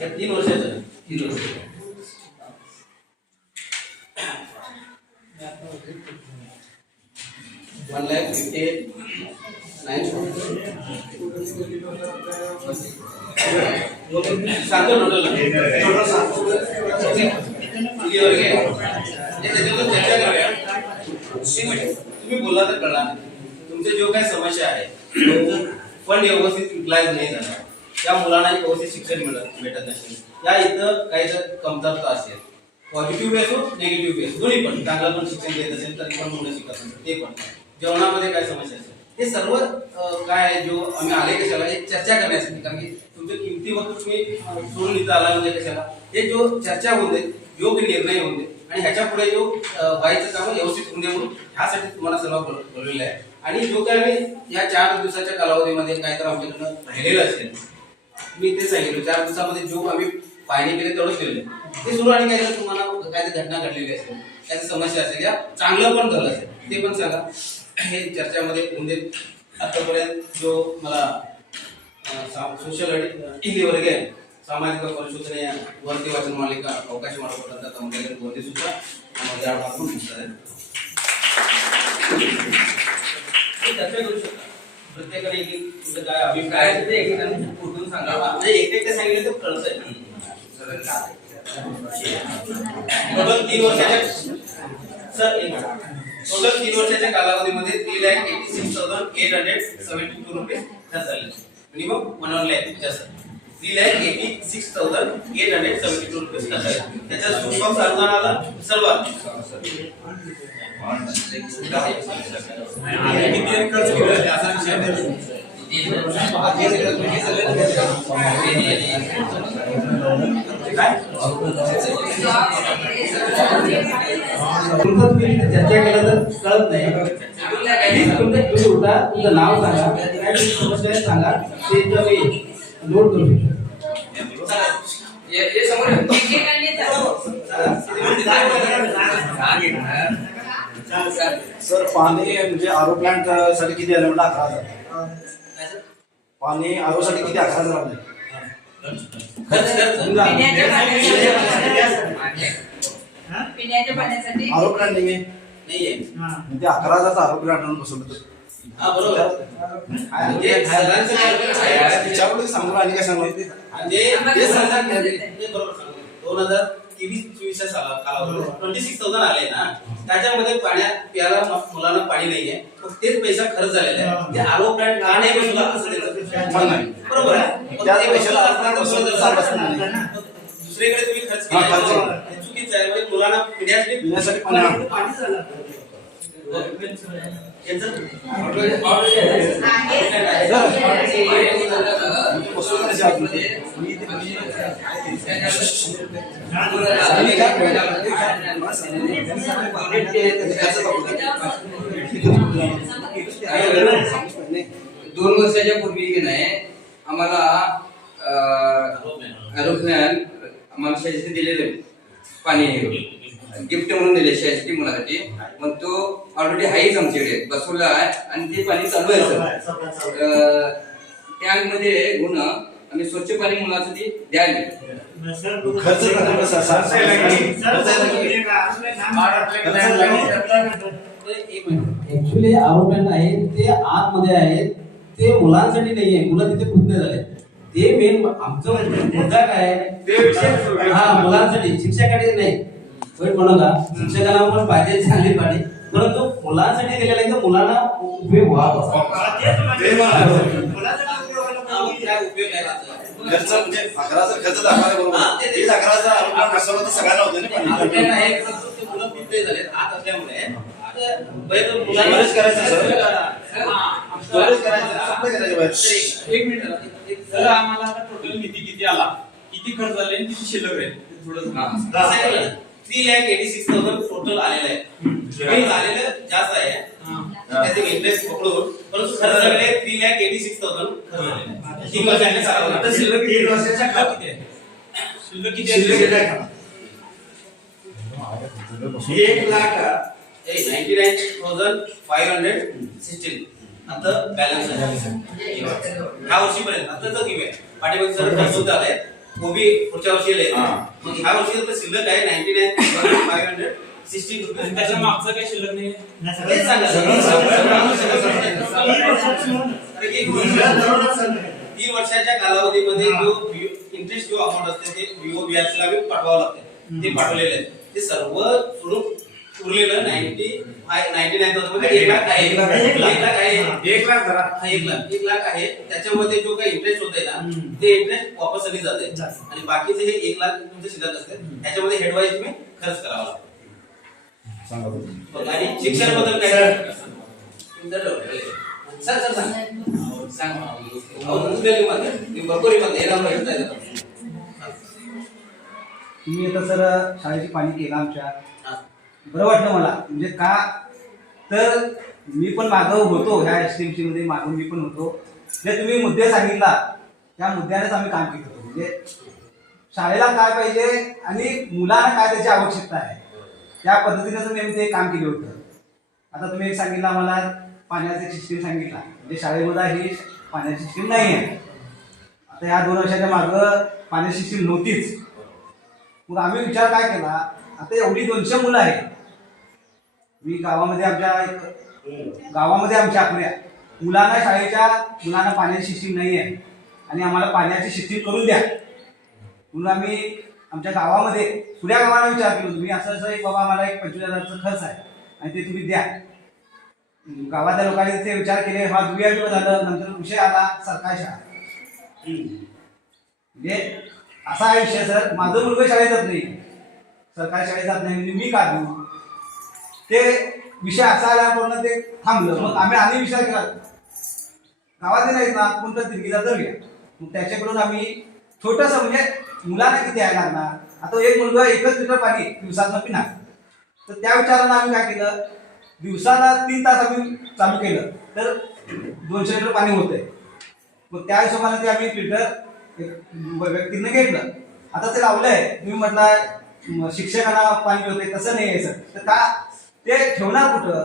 या 3 वर्षाचं 3 वर्ष 1,58,943 सांगतो टोटल चर्चा करूया. तुम्ही बोलला तर कळणार तुमचे जो काही समस्या आहे फंड व्यवस्थित युटिलाइज नाही झाला, त्या मुलांना व्यवस्थित शिक्षण भेटत नसेल, या इथं काही जर कमतरता असेल, पॉझिटिव्ह असो निगेटिव्ह असो दोन्ही पण चांगलं पण शिक्षण घेत असेल तर पण मुलं शिकत असेल ते पण जेवणामध्ये काय समस्या असेल हे सर्व काय जो आम्ही आले कशाला एक चर्चा करण्यासाठी, कारण की तुमच्या किमती वक्त तुम्ही सोडून इथं आला म्हणजे कशाला हे जो चर्चा होऊ दे, योग्य निर्णय होऊ दे आणि ह्याच्या पुढे जो व्हायचं काम व्यवस्थित होऊ दे म्हणून ह्यासाठी तुम्हाला सर्व बोलवलेलं आहे. आणि जो काय आम्ही या 4 दिवसाच्या कालावधीमध्ये काय तर आमच्याकडनं राहिलेलं असेल, मी ते सांगितलं 4 दिवसामध्ये जो आम्ही पाहणी केली तेवढंच केलेलं आहे. ते सुरू आणि काय तुम्हाला काय घटना घडलेली असेल, काय समस्या असेल या चांगलं पण झालं असेल ते पण सांगा. हे चर्चामध्ये म्हणजे आतापर्यंत जो मला सोशल वर्ग आहे, सामाजिक परिशोधने वरती वाचन मालिका अवकाश मार्फत वरती सुद्धा चर्चा करू शकता. प्रत्येकाने एक काय अभिप्राय आहे ते एकेकाने कुठून सांगावा, एक सांगितलं तर कळतंय. टोटल 3 वर्षाच्या टोटल 3 वर्षाच्या कालावधीमध्ये 3,86,872 रुपये खर्च झाले. मिनिमम 1 lakh जास्त 3,86,872 रुपये खर्च झाले. त्याच्या सुपम अनुदानाला सर्वात किती खर्च केला असा विषय चर्चा केलं तर कळत नाही. तुम्ही उठा, तुमचं नाव सांगा, काय समस्या सांगा, ते मी नोट करू सर पाणी म्हणजे आरो प्लांट साठी किती आलं म्हणजे 11,000. पाणी आरो साठी किती 11,000 आले. पिण्याच्या पाण्यासाठी आरो प्लांट नाहीये नाहीये. ते 11,000चा आरो प्लांट आणून बसवलं तर हा बरोबर. विचारलं सांगू आणि काय सांगू ते सांगा बरोबर सांगतो. 2023-24 कालावधीमध्ये 26,000 आले ना, त्याच्यामध्ये प्यायला मुलांना पाणी नाहीये, मग तेच पैसा खर्च झालेला आहे. ते आरो प्लांट का नाही बसवला असं त्याचं बरोबर आहे. त्याच पैशाला दुसरीकडे तुम्ही खर्च केला चुकीचं आहे. म्हणजे मुलांना पिण्यासाठी पाणी झालं. दोन वर्षाच्या पूर्वी की नाही आम्हाला एरोप्लेन आम्हाला शाळेसाठी दिलेले पाणी गिफ्ट म्हणून दिले शाळेसाठी मुलासाठी. मग तो ऑलरेडी आहेच आमच्याकडे बसवला आहे आणि ते पाणी चालू आहे सर. टँकमध्ये घेऊन आम्ही स्वच्छ पाणी मुलासाठी द्यायला खर्च ऍक्च्युली आरोपण आहे ते आतमध्ये आहेत, ते मुलांसाठी नाहीये, मुलं तिथे खुद्द झाले. ते मेन आमचं मुद्दा काय हा मुलांसाठी, शिक्षकाकडे नाही. पण म्हणू का शिक्षकांना पण पाहिजे चांगली पाणी, परंतु मुलांसाठी दिलेलं आहे तर मुलांना उपयोग व्हावा. खर्च म्हणजे 11,000 खर्च दाखवायला बरोबर. 11,000 आरो बसवलं तर सगळ्यांना होतं ना. मुलं पितळे झालेत आत असल्यामुळे स्टोरेज करायचं स्टोरेज करायचं. एक मिनिट सर, आम्हाला आता टोटल निधी किती आला, किती खर्च झाले आणि किती शिल्लक आहे थोडं 3,86,000 टोटल आलेलं आहे. झालेलं जास्त आहे त्याचे इंटरेस्ट पकडून, परंतु खर्च झालेले 3,86,000 खर्च झालेले. 3 वर्षांनी चालवलं. आता शिल्लक 3 वर्षाच्या काळात किती आहे? शिल्लक किती आहे? 1,99,516 आता बॅलन्स आहे ह्या वर्षीपर्यंत. आताच किती आहे पाठीमागे सर खर्च होत आलाय, ओबी पुढच्या वर्षी येईल. मग ह्या वर्षी आता शिल्लक आहे 99,516 रुपये. त्याच्या मागचं काही शिल्लक नाही. तेच सांगा. 3 वर्षाच्या कालावधीमध्ये जो इंटरेस्ट जो अमाऊंट असते ते VOBS ला पाठवावं लागते. ते पाठवलेले आहे. ते सर्व सोडून उरलेलं 99,000 मध्ये 1 लाख आहे. 1 लाख आहे. त्याच्यामध्ये जो काही इंटरेस्ट होत आहे ना, ते इंटरेस्ट वापस आली जाते आणि बाकीचे हे 1 लाख तुमचे शिल्लक असते. त्याच्यामध्ये हेडवाईज तुम्ही खर्च करावा लागतो. आणि शिक्षणाबद्दल काय सर सर सांग उद्याली मध्ये भरपूर मध्ये तुम्ही आता सर शाळेची पाणी केलं आमच्या बरं वाटलं मला म्हणजे का तर मी पण मागं होतो ह्या एसटीएमसी मध्ये मागं मी पण होतो जे तुम्ही मुद्दे सांगितला त्या मुद्द्यानेच आम्ही काम केलं होतं म्हणजे शाळेला काय पाहिजे आणि मुलांना काय त्याची आवश्यकता आहे त्या पद्धतीने मी ते काम केलं होतं. आता तुम्ही एक सांगितलं आम्हाला पाण्याची सिस्टीम सांगितला म्हणजे शाळेमध्ये ही पाण्याची सिस्टीम नाही आहे. आता या 2 वर्षाच्या मागं पाण्याची सिस्टीम नव्हतीच. मग आम्ही विचार काय केला आता एवढी 200 मुलं आहेत मी गावामध्ये आमच्या आपल्या मुलांना शाळेच्या मुलांना पाण्याची सिस्टीम नाही आहे आणि आम्हाला पाण्याची सिस्टीम करून द्या म्हणून आम्ही आमच्या गावामध्ये पुऱ्या गावाला विचार केला तुम्ही असं एक बाबा आम्हाला एक 25,000चा खर्च आहे आणि ते तुम्ही द्या. गावातल्या लोकांनी ते विचार केले हा दुर्यावी झालं नंतर विषय आला सरकारी शाळा म्हणजे असा आहे विषय सर माझं मुलगा शाळेत जात नाही सरकारी शाळेत जात नाही म्हणजे मी का देऊ ते विषय असा आल्यापूर्ण ते थांबलं. मग आम्ही आणि विचार केला गावात नाहीत ना कोणतं तिरगीला धरूया मग त्याच्याकडून आम्ही छोटस म्हणजे मुलांना किती आहे लागणार आता एक मुलगा 1 लिटर पाणी दिवसातनं पिणार तर त्या विचारानं आम्ही काय केलं दिवसाला 3 तास आम्ही चालू केलं तर 200 लिटर पाणी होतंय. मग त्या हिशोबाने ते आम्ही लिटर व्यक्तीनं घेतलं. आता ते लावलंय तुम्ही म्हटलं शिक्षकांना पाणी होते तसं नाही आहे सर तर का ते ठेवणार कुठं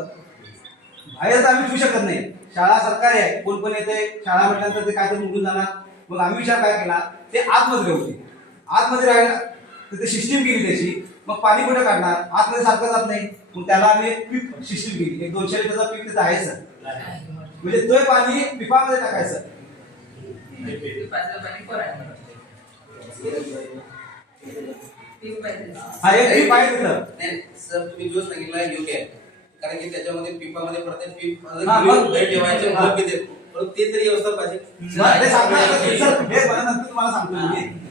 बाहेर तर आम्ही ठेवू शकत नाही शाळा सरकारी आहे कोण पण येते शाळा म्हटल्यानंतर ते काय तर निघून जाणार. मग आम्ही विचार काय केला ते आतमध्ये होते आतमध्ये राहिला तर ते सिस्टीम केली त्याची मग पाणी कुठे काढणार आतमध्ये सारखं जात नाही मग त्याला आम्ही पीप सिस्टीम केली एक 200 लिटरचा पीप तिथं आहे सर म्हणजे तो पाणी पिपामध्ये टाकायचं हा एक पीप आहे तिथं सर तुम्ही जो सांगितला योग्य आहे कारण की त्याच्यामध्ये पिपामध्ये प्रत्येक पीप ठेवायचे ते तरी व्यवस्था पाहिजे. तुम्हाला सांगतो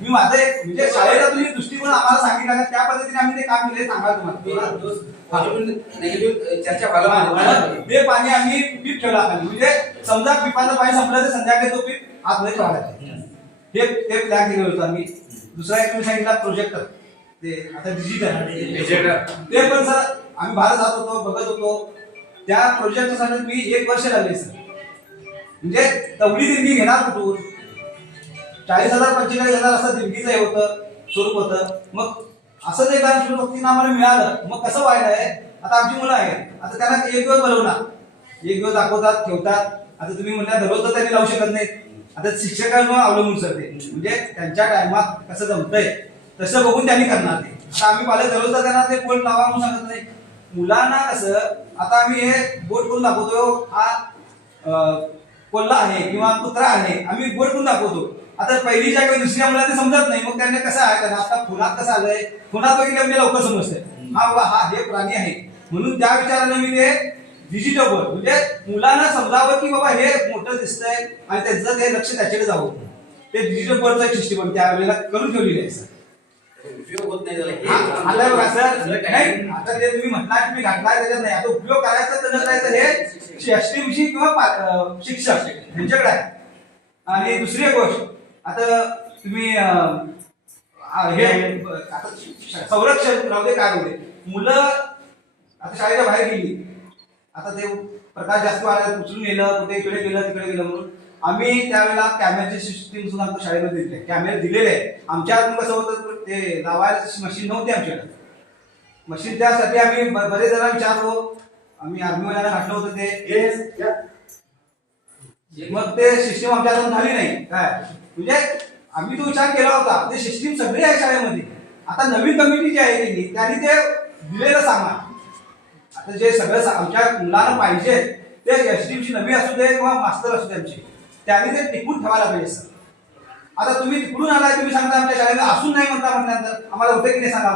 मी माझं एक म्हणजे शाळेचा तुम्ही दृष्टिकोन आम्हाला सांगितला त्या पद्धतीने आम्ही ते काम केले सांगा तुम्हाला चर्चा व्हायला ते पाणी आम्ही पीप ठेवला म्हणजे समजा पिपाचं पाणी संपलं तर संध्याकाळी तो पीप आतमध्ये ठेवायला ते प्लॅन केलं होतं आम्ही. दुसरा एक तुम्ही सांगितला प्रोजेक्टर ते आता डिजिटल ते पण सर आम्ही बाहेर जात होतो बघत होतो त्या प्रोजेक्टसाठी मी 1 वर्ष लागले सर म्हणजे तेवढी देणगी घेणार कुठून 40,000 45,000 असं देणगीचं हे होतं स्वरूप होतं. मग असं जे काम सुरू व्यक्तींना आम्हाला मिळालं मग कसं व्हायला आहे आता आमची मुलं आहेत आता त्यांना 1 दिवस बोलवणार 1 दिवस दाखवतात ठेवतात. आता तुम्ही म्हणल्या दररोज तर त्यांनी लावू शकत नाहीत आता शिक्षकांवर अवलंबून सर ते म्हणजे त्यांच्या टायमात कसं जमतंय तसं बघून त्यांनी करणार ते. आता आम्ही पालक दररोज तर त्यांना ते बोट लावा म्हणून सांगत नाही मुलांना कसं आता आम्ही हे बोट करून दाखवतो हा कोल्हा आहे किंवा कुत्रा आहे आम्ही बोट करून दाखवतो. आता पहिलीच्या किंवा दुसऱ्या मुलांना समजत नाही मग त्यांना कसं आहे त्यांना आता फोनात कसं आलंय फोनात बघितलं म्हणजे लवकर समजतंय हा बाबा हा हे प्राणी आहे म्हणून त्या विचाराने मी ते डिजिटल बोर्ड म्हणजे मुलांना समजावं की बाबा हे मोठं दिसतंय आणि त्यांचं ते लक्ष त्याच्याकडे जावं ते डिजिटल बोर्डचं एक सिस्टीम त्यावेळेला करून ठेवलेली आहे सर. उपयोग होत नाही आता बघा सर नाही आता ते तुम्ही म्हटलं तुम्ही घातलाय त्याच्यात नाही आता उपयोग करायचा तर करायचं हे एसटीएमसी किंवा शिक्षक यांच्याकडे आहे. आणि दुसरी एक गोष्ट आता तुम्ही हे आता संरक्षण राहू दे काय राहू दे मुलं आता शाळेच्या बाहेर गेली आता ते प्रकाश जास्त वाढला उचलून गेलं कुठे इकडे गेलं तिकडे गेलं म्हणून आम्ही त्यावेळेला कॅमेऱ्याची सिस्टीम सुद्धा आमच्या शाळेमध्ये दिले कॅमेरे दिलेले आहे. आमच्या हातून कसं होतं ते लावायला मशीन नव्हती आमच्याकडे मशीन त्यासाठी आम्ही बरेच जण विचारलो आम्ही आर्मीवाल्यांना घातलं होतं ते मग ते सिस्टीम आमच्या हातून झाली नाही काय म्हणजे आम्ही तो विचार केला होता ते सिस्टीम सगळी आहे शाळेमध्ये. आता नवीन कमिटी जी आहे त्यांनी ते दिलेलं सामान आता जे सगळं आमच्या मुलांना पाहिजे ते एसटीएमची नवी असू दे किंवा मास्तर असू दे आमची त्यांनी ते टिकून ठेवायला पाहिजे सर. आता तुम्ही तिकडून आलाय तुम्ही सांगता आमच्या शाळेला असून नाही म्हणता म्हटल्यानंतर आम्हाला होते की नाही सांगा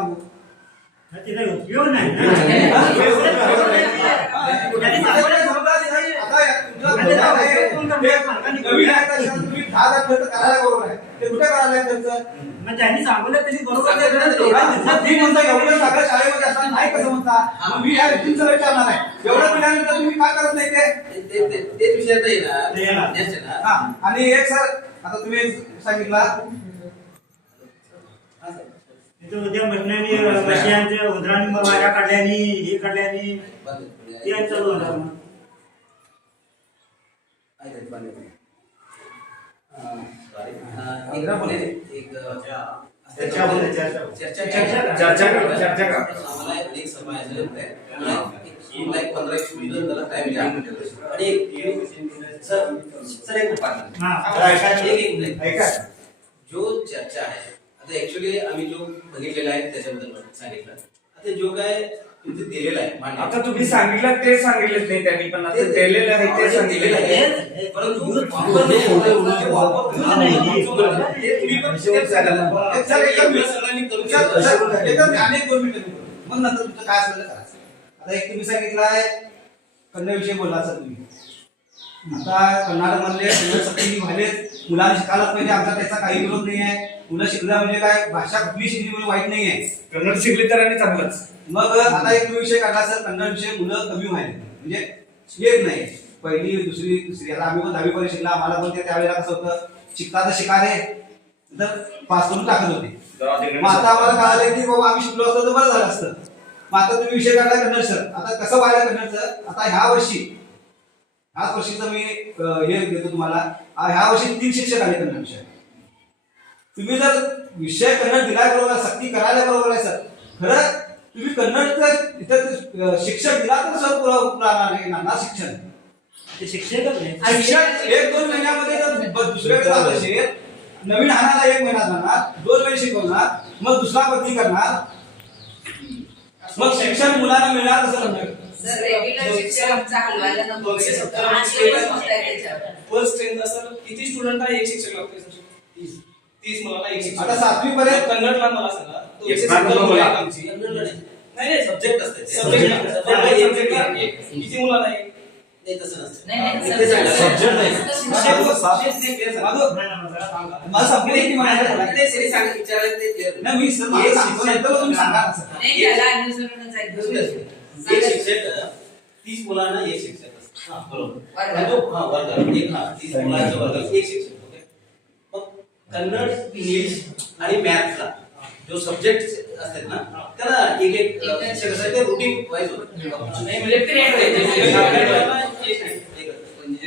उपयोग नाही तुम्ही 10,000 खर्च करायला बरोबर आहे ते कुठे करायला खर्च मग त्यांनी सांगितलं त्यांनी बरोबर म्हणता एवढं सगळं शाळेमध्ये असताना नाही कसं म्हणता मी या व्यक्तींचं विचारणार आहे एवढं पिल्यानंतर तुम्ही काय करत नाही ते तेच विषय आता येणार. ते येणार. Next येणार. हा आणि एक सर आता तुम्ही एक सांगितला हा, सर. तिथं उद्या म्हटल्याने रशियाच्या उंदरांनी वाऱ्या काढल्यानी हे काढल्यानी बंद. ते चालू होणार मग. आहेत, बंद. sorry. एकदा बोले एक त्याच्यामध्ये चर्चा करा. आम्हाला अनेक सभा आहे, मला एक 15-20 मिनिटं त्याला टाइम द्या. आणि सर एक पाच मिनिट. ऐका जो चर्चा आहे आता ऍक्च्युली आम्ही जो बघितलेला आहे त्याच्याबद्दल सांगितलं. आता जो काय तुमचं दिलेलं आहे मान्य. आता तुम्ही सांगितलं ते सांगितलेच नाही त्यांनी पण आता दिलेलं आहे ते सांगितलेलं आहे. परंतु वापर नाही होत. वापर तुम्ही पण तेच सांगा. एक सर एकदम सगळ्यांनी करून एकदम अनेक 2 मिनिटं मग नंतर तुमचं काय असेल ते करायचं. आता एक तुम्ही सांगितलं आहे कन्नडविषयी बोलला सर तुम्ही. आता कर्नाटकमधले कन्नड सक्ती व्हायले मुलांना शिकायलाच पाहिजे. आमचा त्याचा काही विरोध नाही आहे. मुलं शिकलं म्हणजे काय भाषा कुठली शिकली म्हणजे वाईट नाही आहे. कन्नड शिकले तर आणि चांगलंच. मग आता एक विषय काढला सर कन्नड विषय मुलं कमी व्हायले म्हणजे येत नाही. पहिली दुसरी तिसरी आता आम्ही पण 10वी पर्यंत शिकला. आम्हाला पण ते त्यावेळेला कसं होतं शिकता तर शिकाले तर पास करून टाकत होते. मग आता आम्हाला कळालं की बाबा आम्ही शिकलो असतो तर बरं झालं असतं. मग आता तुम्ही विषय काढला कन्नड सर. आता कसं व्हायला कन्नडचं आता ह्याच वर्षीचं मी हे देतो तुम्हाला. ह्या वर्षी 3 शिक्षक आले कन्नड विषय. तुम्ही जर विषय कन्नड दिलाय बरोबर सक्ती करायला बरोबर आहे सर. खरं तुम्ही कन्नडचं इथं शिक्षक दिला तर सर पुरा ना शिक्षण ते शिक्षकच नाही. शिक्षक 1-2 महिन्यामध्ये जर दुसऱ्याकडे आलं असेल नवीन हाणाला 1 महिना जाणार 2 महिने शिकवणार मग दुसरा भरती करणार मग शिक्षण मुलांना मिळणार कसं म्हणणार. सर रेग्युलर शिक्षण आमचा हलवायला नको. 270 फर्स्ट स्ट्रेंथ सर किती स्टुडंट आहे एक शिक्षक लागतोय सर. 30 मुलांना एक शिक्षक. आता 7वी पर्यंत कन्नडला मला सांगा 270 मुलं आहेत आमची. नाही सब्जेक्ट असते. सब्जेक्टला किती मुलांना आहे. नाही तसं नसतं. नाही ते सांगा. सब्जेक्ट नाही. मला संपले की मला ते सरी सांगा विचारायला ते clear नाही. नाही मी सर मला सांगतो नाही तर तुम्ही सांगा ना सर. नाही त्याला अनुसरूनच आहे. एक शिक्षक 30 मुलांना एक शिक्षक असतो. हां बरोबर. वर्गात एक 30 मुलांच्या वर्गात एक शिक्षक. ओके. मग कन्नड इंग्लिश आणि मॅथ्सला जो सब्जेक्ट असतात ना त्याला एक शिक्षक असतात ते रुटीन वाईज होतं. नाही म्हणजे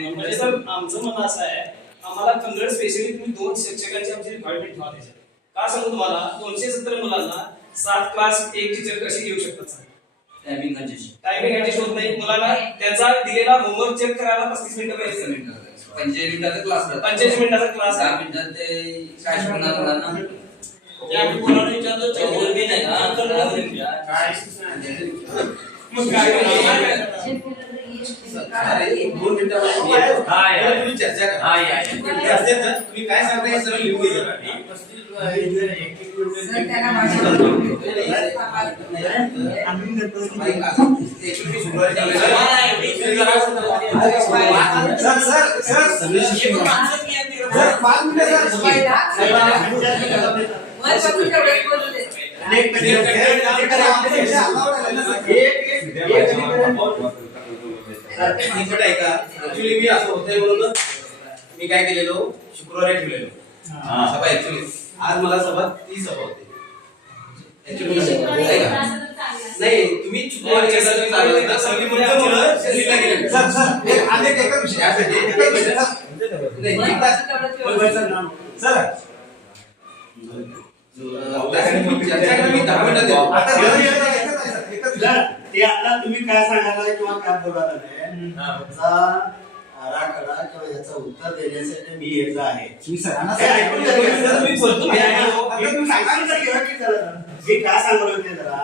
म्हणजे सर आमचं म्हणणं असं आहे आम्हाला कन्नड स्पेशली तुम्ही 2 शिक्षकांची आमची रिक्वायरमेंट ठेवा त्याच्यात. का सांगू तुम्हाला 270 मुलांना 7 क्लास एक टीचर कशी घेऊ शकतात सर. टायमिंग ऍडजस्ट होत नाही. मुलांना त्यांचा दिलेला होमवर्क चेक करायला 35 मिनिटं पाहिजे. 45 मिनिटाचा क्लास 45 मिनिटाचा क्लास 10 मिनिटात ते काय शिकवणार मुलांना. आम्ही मुलांना विचारतो मग काय अरे 1-2 मिनिटामध्ये तुम्ही चर्चा करा. ते असते ना तुम्ही काय सांगताय हे सगळं लिहून घ्या. सर त्यांना भाषा सर 5 मिनिटं ऍक्च्युली मी असं होतंय म्हणून मी काय केलेलो शुक्रवारी ठेवलेलो सभा. ऍक्च्युली आज मला सभा 30 सभा होते. नाही तुम्ही शुक्रवारी सगळी मुलं दिल्लीला गेले. सर एक अनेक एका विषय यासाठी एकच विषय सर चर्चा करा. मी 10 मिनिटं देतो. आता ते आता तुम्ही काय सांगायला किंवा काय बोलायला नाही याचा आराखडा किंवा याचं उत्तर देण्यासाठी मी याचं आहे. मी सरांना हे ऐकून घ्या. मी बोलतो हे सांगायला तर घ्या की जरा. हे काय सांगू लागले जरा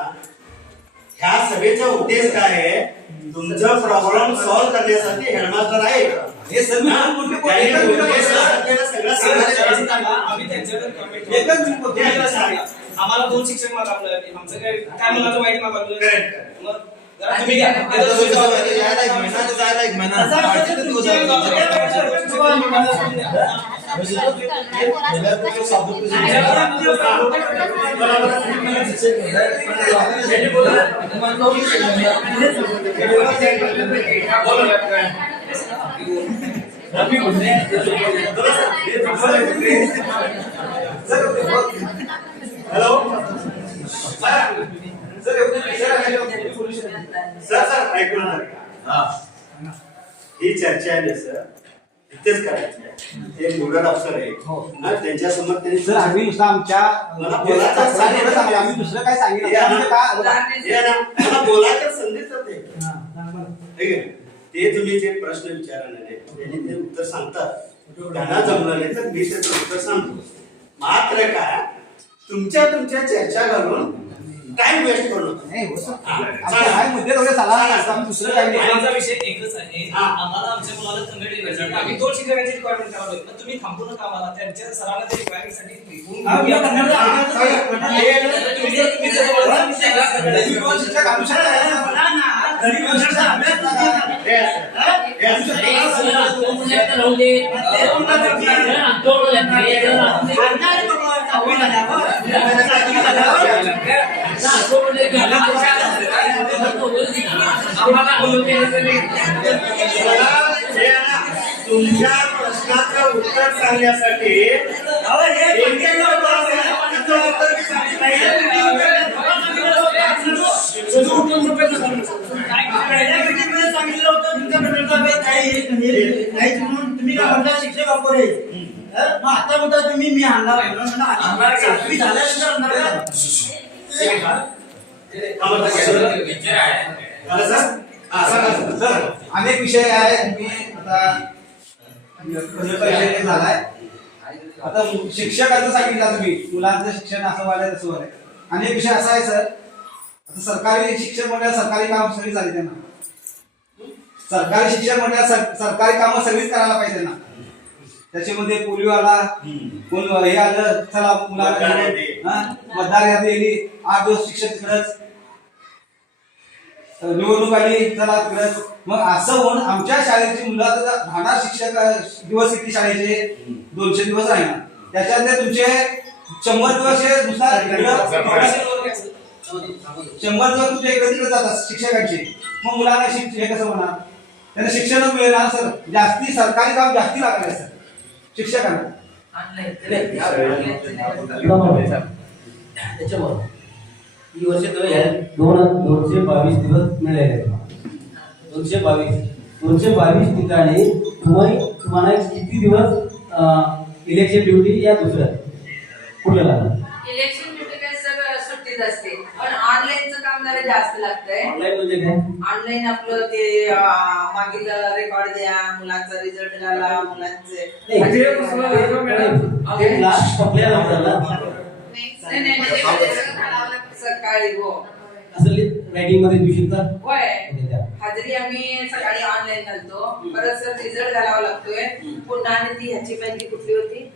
ह्या सभेचा उद्देश काय आहे तुमचं प्रॉब्लेम सॉल्व्ह करण्यासाठी हेडमास्टर आहे. हे सर मी सगळं सांगायचं. आम्ही त्यांच्याकडे comment एकच ठेवतो. मिनिट ते आता सांगा. आम्हाला 2 शिक्षक मागावलं आमचं काय मुलाचं वाईट मागावलं. Correct. मग जरा तुम्ही घ्या. बोला. हॅलो सर ऐकून घ्या. ही चर्चा आहे सर इथेच करायची आहे. ते नोडल अफसर आहे ना, त्यांच्यासमोर त्यांनी सर आम्ही नुसतं आमच्या मला बोलायचं सांगितलं. आम्ही दुसरं काय सांगितलं हे ना, म्हणजे हे ना, मला बोलायचं संधीच ते काय ठीक आहे. ते तुम्ही जे प्रश्न विचारले त्यांनी ते उत्तर सांगतात. त्यांना जमलं नाही तर मी त्याचं उत्तर सांगतो. मात्र काय तुमच्या चर्चा घालून टाइम वेस्ट करू नका. नाही हो सर. हा, आमचे काय मुद्दे थोडे चालला आम्ही दुसरं काही नाही. माझा विषय एकच आहे. आम्हाला आमच्या मुलाला कन्नड येण्यासाठी आम्ही 2 शिक्षकांची रिक्वायरमेंट करावी. पण तुम्ही थांबू नका. आम्हाला त्यांच्या सरांना त्या रिक्वायरमेंट साठी तुमच्या प्रश्नाचं उत्तर सांगण्यासाठी तुम्ही काय म्हणता शिक्षक वापरे मग आता म्हणता तुम्ही मी आणणार सर अनेक विषय आहे. मी आता विषय झालाय. आता शिक्षकांचं सांगितलं तुम्ही मुलांचं शिक्षण असं व्हायला तसं व्हायला. अनेक विषय असा आहे सर. आता सरकारी शिक्षण म्हणल्यावर सरकारी काम सगळी झाली त्यांना. सरकारी शिक्षण म्हणल्यावर सरकारी कामं सगळीच करायला पाहिजे ना. त्याच्यामध्ये पोलिओ आला, कोण हे आलं, चला मुलांना मतदार यादी आली, 8 दिवस शिक्षक तिकडच, निवडणूक आली, चला तिकडच. मग असं होऊन आमच्या शाळेची मुलं राहणार शिक्षक दिवस किती शाळेचे 200 दिवस राहणार. त्याच्यातले तुमचे 100 दिवस हे दुसरा 100 दिवस तुमच्या इकडे तिकडे जातात शिक्षकांचे. मग मुलांना हे कसं होणार? त्यांना शिक्षण मिळणार सर. जास्ती सरकारी काम जास्ती लागणार सर शिक्षकांना. त्याच्यामुळे ही वर्ष 222 दिवस मिळाले. 222 ठिकाणी तुम्हाला किती दिवस इलेक्शन ड्युटी या दुसऱ्या कुठल्या लागणार? इलेक्शन ड्युटी काय सगळं सुट्टीत असते, पण ऑनलाईनचं काम जरा जास्त लागतंय. ऑनलाईन म्हणजे काय? ऑनलाईन आपलं ते मागील रेकॉर्ड द्या, मुलांचा रिझल्ट घाला, मुलांचे क्लास संपल्यानंतर सकाळी हो असं रायटिंग मध्ये देऊ शकता. होय हाजरी आम्ही सकाळी ऑनलाईन घालतो. परत सर रिझल्ट घालावा लागतोय. पुन्हा आणि ती ह्याची पहिली कुठली होती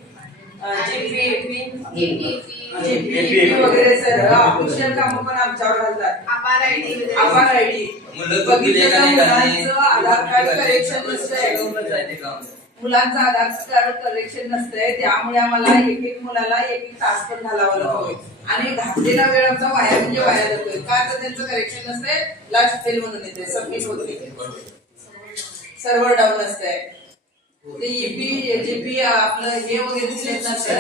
जीपी वगैरे सर ऑफिशियल काम पण आमच्यावर घालतात. आभार आयडी आधार कार्ड करेक्शन नसतंय. मुलांचं आधार कार्ड करेक्शन नसतंय. त्यामुळे आम्हाला एक मुलाला एक तास पण घालावा लागतोय. आणि घातलेला वेळ आमचा वाया म्हणजे वाया जातोय. का तर त्यांचं करेक्शन नसतंय. लास्ट फेल म्हणून येते, सबमिट होते, सर्व्हर डाऊन असतंय. ते ईपी जीपी आपलं हे वगैरे दिलेत नसतं.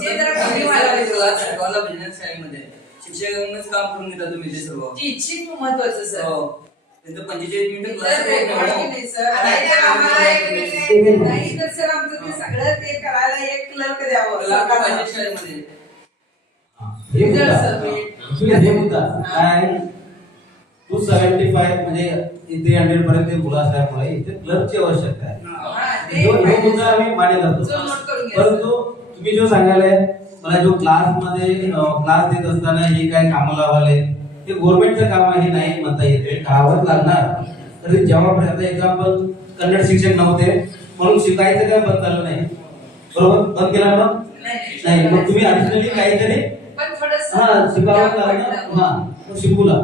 ते जरा कमी व्हायला पाहिजे. शिक्षकांनाच काम करून घेता तुम्ही ते सर्व. टीचिंग महत्वाचं सर. त्यांचं 45 मिनिटं नाही तर सर आमचं ते सगळं ते करायला एक क्लर्क द्यावं शाळेमध्ये. हे मुद्दा काय 275 म्हणजे 300 पर्यंत मुलं असल्यामुळे इथे क्लर्कची आवश्यकता आहे. तो मुद्दा आम्ही मान्य करतो. परंतु तुम्ही जो सांगायलाय मला जो क्लास देत असताना हे काय कामं लावाले ते गव्हर्नमेंटचं काम आहे नाही म्हणता येते. करावंच लागणार. तरी जेव्हापर्यंत एक्झाम्पल कन्नड शिक्षक नव्हते म्हणून शिकायचं काय बंद झालं नाही, बरोबर? बंद केला ना नाही. मग तुम्ही ऍडिशनली काहीतरी शिकावं लागलं शिकूला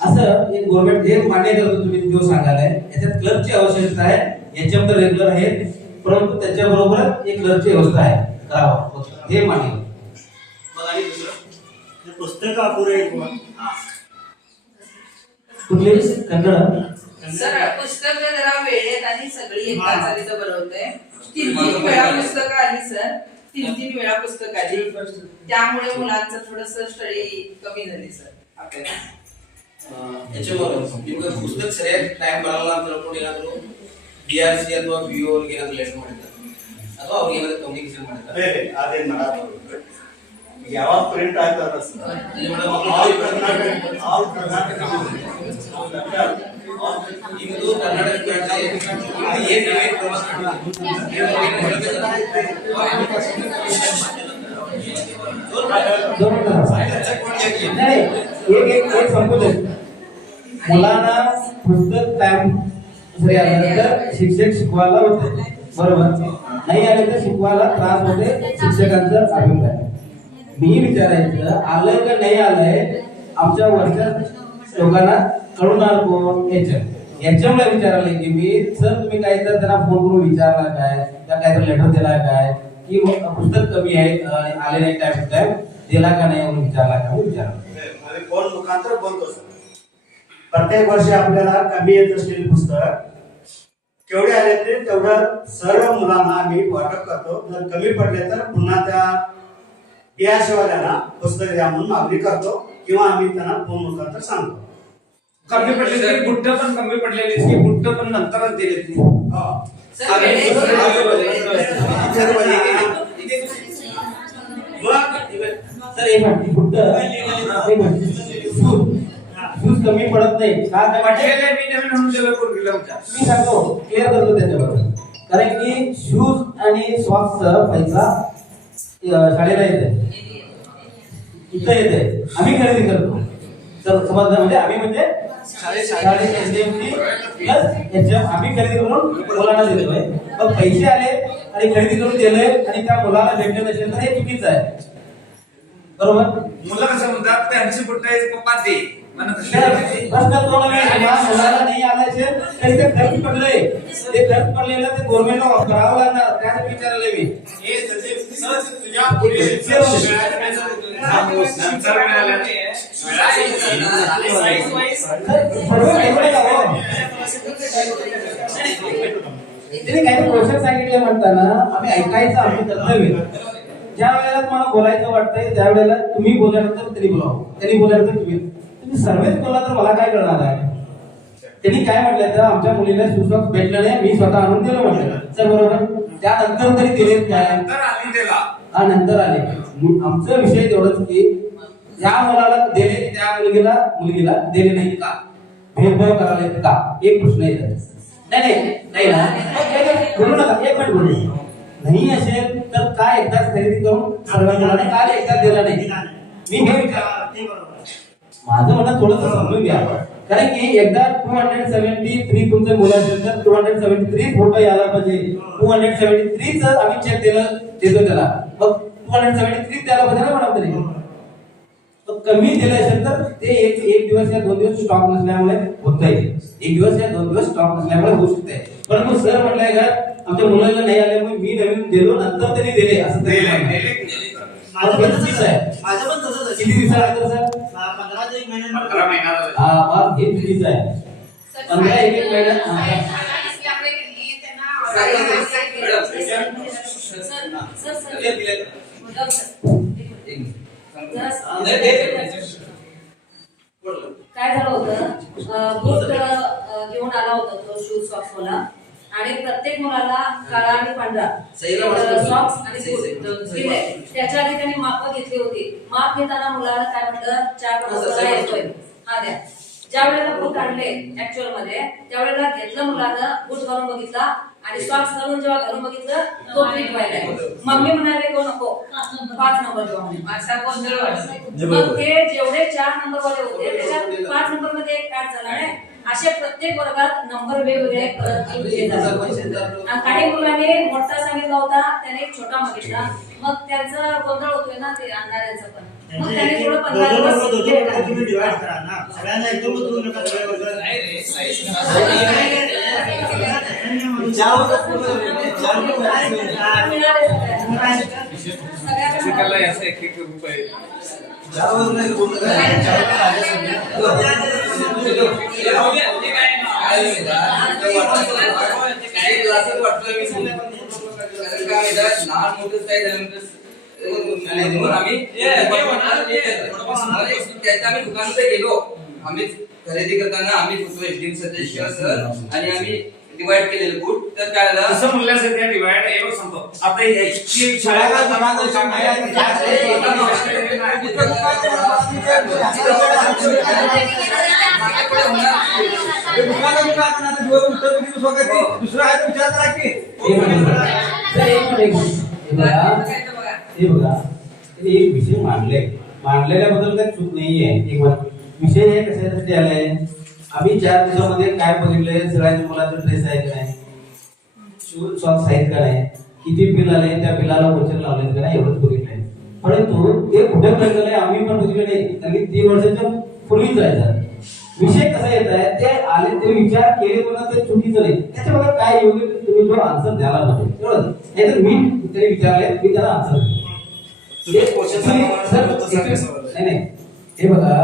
असं एक गव्हर्नमेंट हे मान्य करतो. तुम्ही जो सांगायलाय याच्यात क्लर्कची आवश्यकता आहे. याच्यामध्ये रेग्युलर आहे, परंतु त्याच्याबरोबर एक क्लर्कची व्यवस्था आहे करावं हे मान्य. पुस्तक अपुरे कुठले कन्नड सर पुस्तक जरा वेळेत आणि सगळी एकदाच आली तर बरं होतंय. 3 वेळा पुस्तकं आली सर, 3 वेळा पुस्तक आली, त्यामुळे मुलांचं थोडस स्टडी कमी झाली सर आपल्याला. याच्यावर पुस्तक ಸರಿಯಾಗಿ ಟೈಮ್ ಬರಲ್ಲ ಅಂತ ಹೇಳ್ಕೊಂಡು ಏನಾದ್ರು DRC ಅಥವಾ VO ಅವರಿಗೆ ಏನಾದ್ರು ಲೆಟರ್ ಮಾಡಿದ್ದಾರೆ ಅಥವಾ ಅವ್ರಿಗೆ ಏನಾದ್ರು ಕಮ್ಯುನಿಕೇಶನ್ ಮಾಡಿದ್ದಾರೆ? ಅದೇನ್ ಮಾಡೋದು ಯಾವಾಗ ಪ್ರಿಂಟ್ ಆಗ್ತದ ಇದು ಕರ್ನಾಟಕ एक संपू दे. मुलांना पुस्तक टाइम जरी आलं तर शिक्षक शिकवायला होते, बरोबर. नाही आले तर शिकवायला त्रास होते, शिक्षकांचा अभिप्राय. मी विचारायचं आलं का नाही आलंय आमच्या वरच्या लोकांना कळवणार कोण याच्यामुळे विचारायला की मी सर तुम्ही काही तर त्यांना फोन करून विचारला काय, त्या काहीतरी लेटर दिला काय की पुस्तक कमी आहे आले नाही टाइम दिला का नाही म्हणून विचारला का विचारला. फोन मुखांतर बोलतो सर. प्रत्येक वर्षी आपल्याला कमी येत असलेली पुस्तक केवढे आले ते तेवढं सर्व मुलांना आम्ही वाटप करतो. जर कमी पडले तर पुन्हा त्या DRC वाल्यांना पुस्तक द्या म्हणून मागणी करतो किंवा आम्ही त्यांना फोन मुखांतर सांगतो. कमी पडले तरी बुट्ट पण कमी पडलेली की बुट्ट पण नंतरच दिलेत नाही. सर वेळेत सर एक मिनिट बुट्ट शूज कमी पडत नाही का वाटलेलं मी नवीन म्हणून दिलं पोरगीला होत्या. मी सांगतो क्लिअर करतो त्याच्याबद्दल. कारण की शूज आणि सॉक्सचा पैसा शाळेला येते, इथं येते, आम्ही खरेदी करतो. तर समजलं म्हणजे आम्ही म्हणजे शाळेत SDMC प्लस आम्ही खरेदी करून मुलांना देतोय. मग पैसे आले आणि खरेदी करून दिले आणि त्या मुलाला भेटले नसेल तर हे चुकीचं आहे, बरोबर. मुलं कसं म्हणतात त्यांची बुट्ट पप्पा दे मुलाला नाही आलायचे तरी ते खर्च पडलंय, ते खर्च पडलेलं ते गव्हर्नमेंटला करावं लागणार. त्यासाठी विचारले मी तिने काही क्वेश्चन सांगितले म्हणताना आम्ही ऐकायचं आम्ही कर्तव्य. ज्या वेळेला तुम्हाला बोलायचं वाटतंय त्यावेळेला तुम्ही बोलल्यानंतर त्यांनी बोलावं, त्यांनी बोलल्यानंतर तुम्ही सर्वच बोलला तर मला काय करणार आहे. त्यांनी काय म्हटलं तर आमच्या मुलीला सुसॉक्स भेटलं नाही, मी स्वतः आणून दिलं म्हटलं. सर बरोबर. त्यानंतर तरी दिले काय नंतर आले. आमचा विषय तेवढंच की या मुलाला दिले त्या मुलगीला दिले नाही का, भेदभाव करायला का, एक प्रश्न येतात. नाही ना बोलू नका, एक मिनिट बोलू. नाही असेल तर काय एकदाच खरेदी करून सर्व मुलांना काय एकदाच दिला नाही. मी हे विचार माझं म्हणणं थोडंसं समजून घ्या. कारण की एकदा 273 तुमचे मुलं असेल तर 273 फोटो यायला पाहिजे. 273 च आम्ही चेक देतो त्याला, मग 273 त्याला पाहिजे ना मॅडम. तरी कमी दिलं असेल तर ते एक दिवस या 2 दिवस स्टॉक नसल्यामुळे होतंय, 1 दिवस या 2 दिवस स्टॉक नसल्यामुळे होऊ शकते. परंतु सर म्हटलंय का आमच्या मुलांना नाही आल्यामुळे मी नवीन दिलो नंतर त्यांनी दिले असं माझं पण तसंच आहे. किती दिवसाला तर सर 15 ते 1 महिना. 15 महिन्याला हा हे चुकीचं आहे. 15 एक महिना काय झालं होतं, बूट घेऊन आला होता तो शूज सॉक्स वाला आणि प्रत्येक मुलाला काळा आणि पांढरा सॉक्स आणि बूट दिले. त्याच्या आधी त्यांनी माप घेतली होती. माप घेताना मुलाला काय म्हटलं 4 नंबर येतोय हा द्या. ज्या वेळेला बूट आणले ऍक्च्युअल मध्ये त्यावेळेला घेतलं मुलानं, बूट घालून बघितला आणि सॉक्स घालून जेव्हा घालून बघितलं तो फिट व्हायला. मम्मी म्हणाले को नको 5 नंबर घेऊन असा गोंधळ वाटला. मग ते जेवढे 4 नंबर वाले होते त्याच्यात 5 नंबर मध्ये एक ऍड झाला नाही. असे प्रत्येक वर्गात नंबर वेगवेगळे करत आणि काही मुलांनी मोठा सांगितला होता त्याने एक छोटा मागितला. मग त्यांचा गोंधळ होतोय ना ते आणणाऱ्यांचा पण. मग त्याने थोडं 15 दिवस तुम्ही डिवाइड करा ना, सगळ्यांना एकदमच देऊ नका. रुपये क्लासेस वाटतोय मी कारण काय माहिती आहे, लहान मोठं काय झाल्यानंतर म्हणून आम्ही त्याच्या आम्ही दुकानात गेलो. आम्ही खरेदी करताना आम्ही होतो एसडीएम सदस्य सर आणि आम्ही डिवाइड केलेलं फूड. तर काय झालं असं म्हणलं सध्या डिवाइड एवढं सांगतो आता याची शाळा दुसरा आहे विचार करा की हे बघा एक विषय मांडलेल्याबद्दल काही चूक नाहीये. एक विषय हे कशासाठी आलाय, आम्ही 4 दिवसामध्ये काय बघितलंय, सगळ्यांच्या मुलाचे ड्रेस आहे का नाही, शूज सॉक्स आहेत का नाही, किती बिल आले, त्या बिलाला वचन लावलेत का नाही, एवढंच बघितलंय. परंतु ते कुठे बघितलंय आम्ही पण बघितलं नाही, कारण 3 वर्षाच्या पूर्वीच जायचा विषय कसा येत आहे, ते आले ते विचार केले म्हणून ते चुकीचं नाही. त्याच्यामध्ये काय योग्य तुम्ही जो आन्सर द्यायला पाहिजे एवढं. नाहीतर मी तरी विचारले, मी त्याला आन्सर नाही. हे बघा,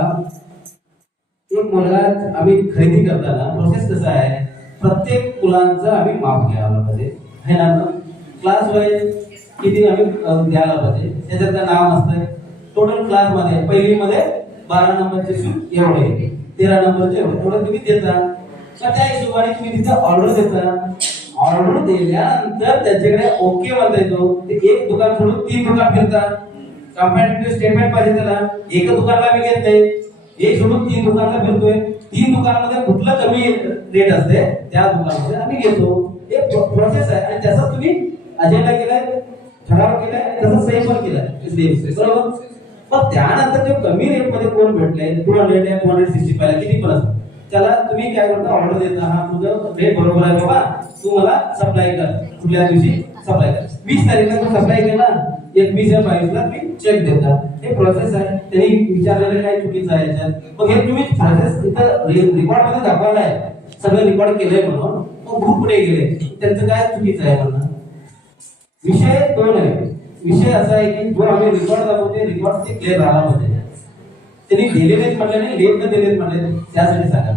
एक मुलगा आम्ही खरेदी करताना प्रोसेस कसा आहे, प्रत्येक मुलांचं आम्ही माप घ्यायला पाहिजे है ना. क्लास वाईज किती आम्ही द्यायला पाहिजे, त्याच्यात नाव असतं. टोटल क्लास मध्ये पहिलीमध्ये 12 नंबरचे शूज एवढे, 13 नंबरचे एवढं तुम्ही देता. त्या हिशोबाने तुम्ही तिथे ऑर्डर देता. ऑर्डर दिल्यानंतर त्याच्याकडे ओके म्हणता येतो. ते एक दुकान सोडून 3 दुकान फिरतात. कंपॅरेटिव्ह स्टेटमेंट पाहिजे त्याला. एका दुकानला मी घेत नाही, एक सोडून 3 दुकानला फिरतोय. 3 दुकानामध्ये कुठलं कमी रेट असते त्या दुकानामध्ये आम्ही घेतो. एक प्रोसेस आहे आणि त्याचा तुम्ही अजेंडा केलाय, ठराव केलाय, त्याचा सही पण केलाय बरोबर. पण त्यानंतर जे कमी रेट मध्ये कोण भेटले 200 आहे 265 किती पण असतं, त्याला तुम्ही काय करता, ऑर्डर देता. हा तुझं रेट बरोबर आहे बाबा, तू मला सप्लाय कर, कुठल्या दिवशी सप्लाय कर. 20 तारीखला तू सप्लाय केला, 21 या 22ला मी चेक देतात. हे प्रोसेस आहे. त्यांनी विचारलेलं काय चुकीचं आहे याच्यात. मग हे तुम्ही प्रोसेस इथं रेकॉर्ड मध्ये दाखवला आहे, सगळं रेकॉर्ड केलंय म्हणून मग खूप पुढे गेले, त्यांचं काय चुकीचं आहे म्हणून. विषय 2 आहे. विषय असा आहे की जो आम्ही रेकॉर्ड दाखवते, रेकॉर्ड ते क्लिअर राहिला पाहिजे. त्यांनी दिलेलेच म्हटले नाही, लेट न दिलेच म्हटले, त्यासाठी सांगा.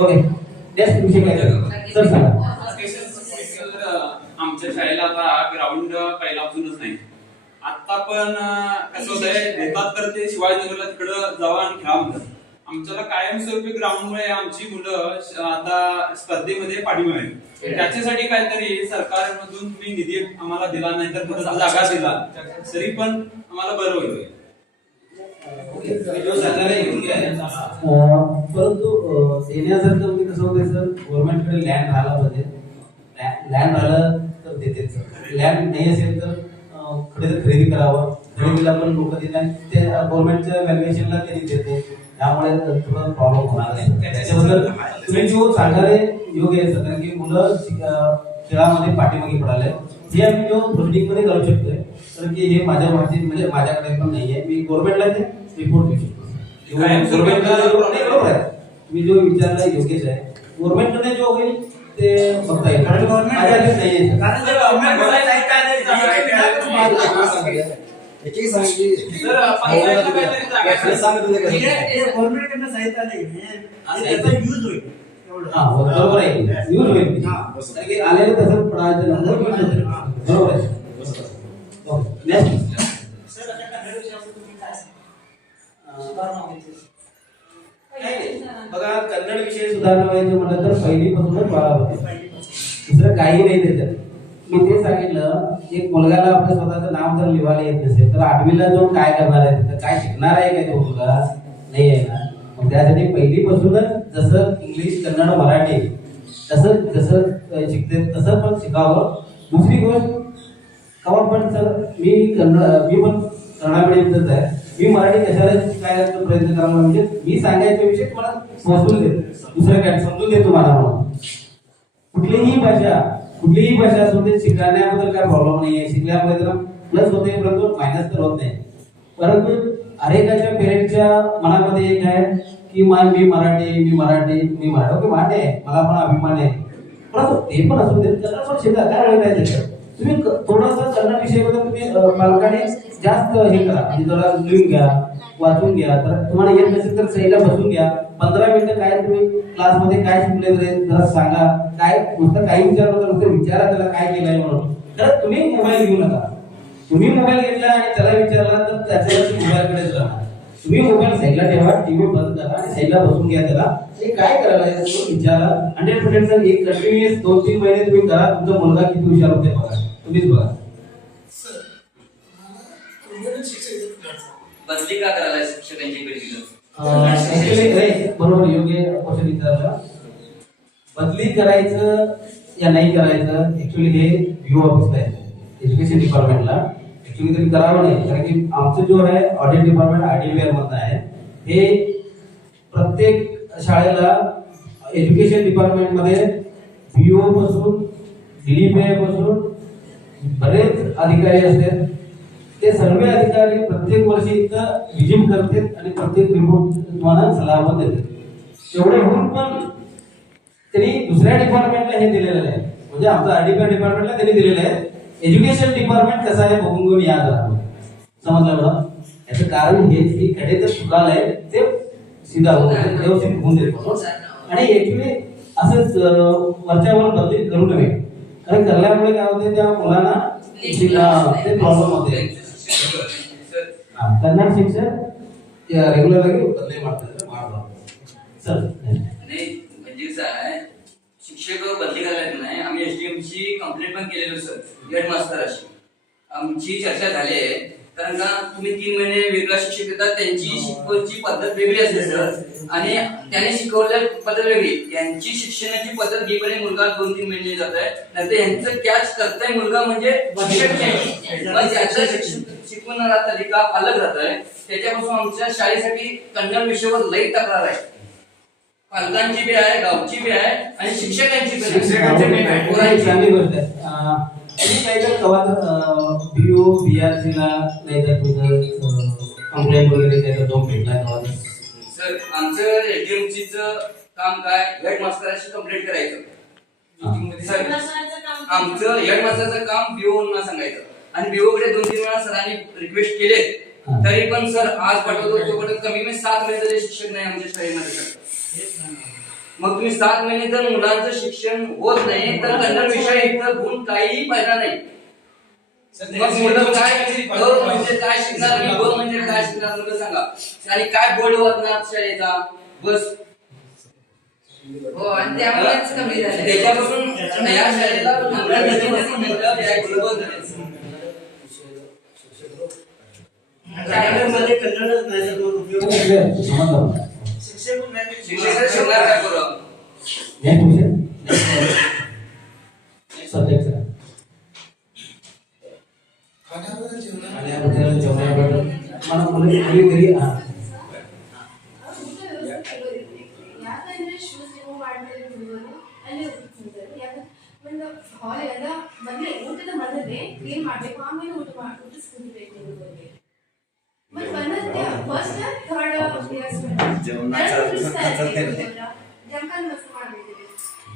ओके, नेक्स्ट विषय काय सर सांगा. आमच्या शाळेला आता ग्राउंड पहिल्यापासूनच नाही. आता पण कसं होतंय, देतात तर ते शिवाजीनगरला तिकडं जावा आणि खेळा म्हणतात. आमच्याला कायमस्वरूपी ग्राउंडमुळे आमची मुलं आता स्पर्धेमध्ये पाठीमागे आहेत. त्याच्यासाठी काहीतरी सरकारमधून तुम्ही निधी आम्हाला दिला, नाही तर परत जागा दिला तरी पण आम्हाला बरं होईल. परंतु देण्यासारखं म्हणजे कसं होतंय सर, गव्हर्नमेंटकडे लँड राहिला पाहिजे. लँड राहिलं तर देते, लँड नाही असेल तर खरेदी करावं. खरेदीला पण लोक देत नाही, ते गव्हर्नमेंटच्या व्हॅल्युएशनला त्यांनी देते, त्यामुळे थोडं प्रॉब्लेम होणार नाही. त्याच्याबद्दल तुम्ही जो सांगणारे योग्य आहे सर, कारण की मुलं खेळामध्ये पाठीमागे पडाले. हे आम्ही जो प्रोसिडिंग मध्ये करू शकतोय, कारण की हे माझ्या बाबतीत म्हणजे माझ्याकडे पण नाहीये. मी गव्हर्नमेंटला ते रिपोर्ट देऊ शकतो. बरोबर आहे, मी जो विचारला योग्यच आहे. गव्हर्नमेंटकडे जो होईल ते बघता येईल, कारण गव्हर्नमेंट नाहीये. गव्हर्नमेंटकडनं साहित्य नाही त्याचा यूज होईल. बरोबर आहे, यूज होईल. आलेलं तसंच पडायचं बरोबर आहे. बघा, कन्नड विषय सुधारणा व्हायचं म्हटलं तर पहिलीपासूनच व्हायला पाहिजे, दुसरं काही नाही त्याच्यात. मी ते सांगितलं, एक मुलगाला आपलं स्वतःचं नाव जर लिहायला येत नसेल तर 8वीला जाऊन काय करणार आहे, तिथं काय शिकणार आहे काय तो मुलगा, नाही आहे ना. मग त्यासाठी पहिलीपासूनच जसं इंग्लिश कन्नड मराठी तसं जसं शिकते तसं पण शिकावं. दुसरी गोष्ट, कवा पण सर मी पण कन्नड मीडियमचंच आहे, मी मराठी कशाला शिकायचा प्रयत्न करावा, म्हणजे मी सांगायचा विषय तुम्हाला समजून देतो, दुसरं काय समजून देतो मला. कुठलीही भाषा असू दे, शिकण्याबद्दल काय प्रॉब्लेम नाहीये. शिकल्यामुळे जरा प्लस होते, परंतु मायनस तर होत नाही. परंतु हरेकाच्या पेरेंटच्या मनामध्ये एक आहे की मी मराठी ओके, मान्य आहे, मला पण अभिमान आहे. परंतु ते पण असू दे, कन्नड पण शिका, काय वाईट आहे त्याच्यात. तुम्ही थोडासा कन्नड विषयाबद्दल तुम्ही पालकांनी जास्त हे करा, म्हणजे जरा लिहून घ्या, वाचून घ्या. तर तुम्हाला येत नसेल तर साईडला बसून घ्या, 15 मिनिटं काय तुम्ही क्लासमध्ये काय शिकले जरा सांगा. काय नुसतं काही विचारलं तर नुसतं विचारा त्याला काय केलंय म्हणून. तर तुम्ही मोबाईल घेऊ नका. तुम्ही मोबाईल घेतला आणि त्याला विचारला तर त्याच्या मोबाईलकडेच राहणार. तुम्ही मोबाईल साईडला ठेवा, टीव्ही बंद करा आणि साईडला बसून घ्या त्याला. हे काय करायला विचारा. 100% सर एक कंटिन्युअस 2-3 महिने तुम्ही करा, तुमचा मुलगा किती हुशार होते बघा, तुम्हीच बघा. बदली का करायला शिक्षकांची गरज? बरोबर, योग्य क्वेश्चन विचारला. बदली करायचं या नाही करायचं ऍक्च्युली हे व्ह्यू ऑफिसला आहे, एज्युकेशन डिपार्टमेंटला. ऍक्च्युली तरी करावं नाही, कारण की आमचं जो आहे ऑडिट डिपार्टमेंट आयडीबीआर मधलं आहे. हे प्रत्येक शाळेला एज्युकेशन डिपार्टमेंटमध्ये व्हीओ पासून डीडीपीआय पासून बरेच अधिकारी असतात. ते सर्व अधिकारी प्रत्येक वर्षी इथं विजिट करतात आणि प्रत्येक रिपोर्ट तुम्हाला सल्ला पण देतात. तेवढे होऊन पण त्यांनी दुसऱ्या डिपार्टमेंटला हे दिलेलं आहे, म्हणजे आमचं आयडीपीआर डिपार्टमेंटला त्यांनी दिलेलं आहे. एज्युकेशन डिपार्टमेंट कसं आहे बघून घेऊन या जरा. समजलं बघा, याचं कारण हेच की कडे तर चुकालंय ते सीधा व्यवस्थित होऊन देतो. आणि ऍक्च्युली असंच वरच्यावर बदली करू नये, कारण करल्यामुळे काय होते त्या मुलांना ते प्रॉब्लेम होते. कन्नड शिक्षक रेग्युलर बदली ಮಾಡ್ತಾರೆ सर. नाही म्हणजे काय शिक्षक बदली करायला नाही, आम्ही एसडीएम ची कंप्लेंट पण केलेलो सर, हेड मास्तराशी आमची चर्चा झाली आहे. कारण का तुम्ही 3 महिने वेगळा शिक्षक देतात, त्यांची शिकवण्याची पद्धत वेगळी असते सर, आणि त्याने शिकवल्या पद्धत वेगळी. यांची शिक्षणाची पद्धत घेईपर्यंत मुलगा 2-3 महिने जात आहे, नंतर यांचं कॅच करताय मुलगा म्हणजे त्याचं शिकवणारा तरीका अलग राहत आहे. त्याच्यापासून आमच्या शाळेसाठी कन्नड विषयावर लई तक्रार आहे, पालकांची बी आहे, गावची बी आहे आणि शिक्षकांची बी आहे. चांगली गोष्ट आहे. काही जर कवा बीओ बीआरसीला नाही तर तुझं कंप्लेंट वगैरे त्याचा दोन भेटला कवा सर आमचं एटीएमसीच काम काय हेड मास्तराशी कंप्लेंट करायचं. आमचं हेड मास्तरचं काम बीओ ना सांगायचं, आणि बीओ कडे 2-3 वेळा सरांनी रिक्वेस्ट केले तरी पण सर आज पाठवतो तोपर्यंत कमी 7 महिने तरी शिक्षक नाही आमच्या शाळेमध्ये. मग तुम्ही 7 महिने जर मुलांचं शिक्षण होत नाही तर कन्नड विषय इथं गुण काहीही फायदा नाही. मग मुलं काय म्हणजे काय शिकणार आणि ब म्हणजे काय शिकणार मुलं सांगा, आणि काय बोर्ड वाचणार शाळेचा बस. हो, आणि त्यामुळेच कमी झाले. त्याच्यापासून या शाळेला मध्ये कन्नडच नाही तर मग उपयोग शिक्षक शिकणार काय करू ಊಟದ ಮೊದಲೇ ಕ್ಲೀನ್ ಮಾಡಬೇಕು, ಆಮೇಲೆ ಊಟ ಸ್ಕೂಲಿಗೆ ಮತ್ತೆ ಫಸ್ಟ್ ಜಂಕಲ್ ಮಸ್ತ್ ಮಾಡ್ಬಿಟ್ಟಿರಿ.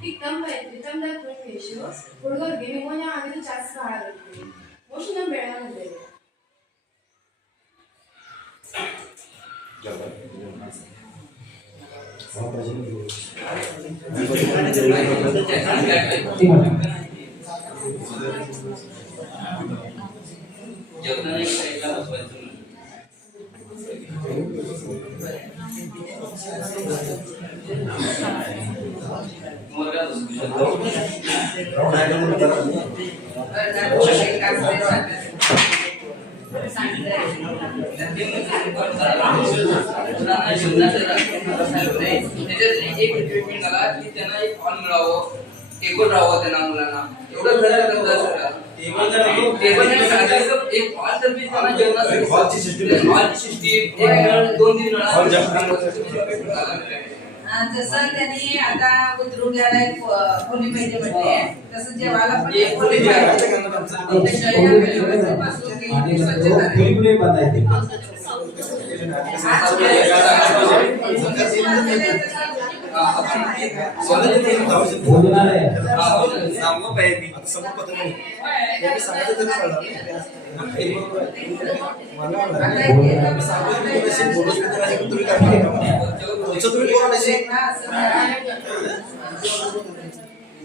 ಈಗ ತಂಪ ಐತ್ರಿ, ತಂದಾಗ ಫಿಶು ಹುಡುಗರಿಗೆ ನಿಮೋನಿಯಾ ಆಗಿದ್ದು ಜಾಸ್ತಿ ಹಾಳಾಗಿರ್ತೀವಿ. ಮೋಸ್ಟ್ಲಿ ನಮ್ಮ ಬೆಳಗಾವಿಯಲ್ಲಿ त्यांना एक हॉल मिळावं, टेबल राहावं त्यांना मुलांना, एवढं खरं एक हॉल तर त्यांना जेवणासाठी हॉलची सिस्टीम 2-3 वेळा. जसं त्यांनी आता उतरून घ्यायला एक खोली पाहिजे म्हटले, तसं जेवायला पण एक खोली पाहिजे. भोजनालय सांगू पाहिजे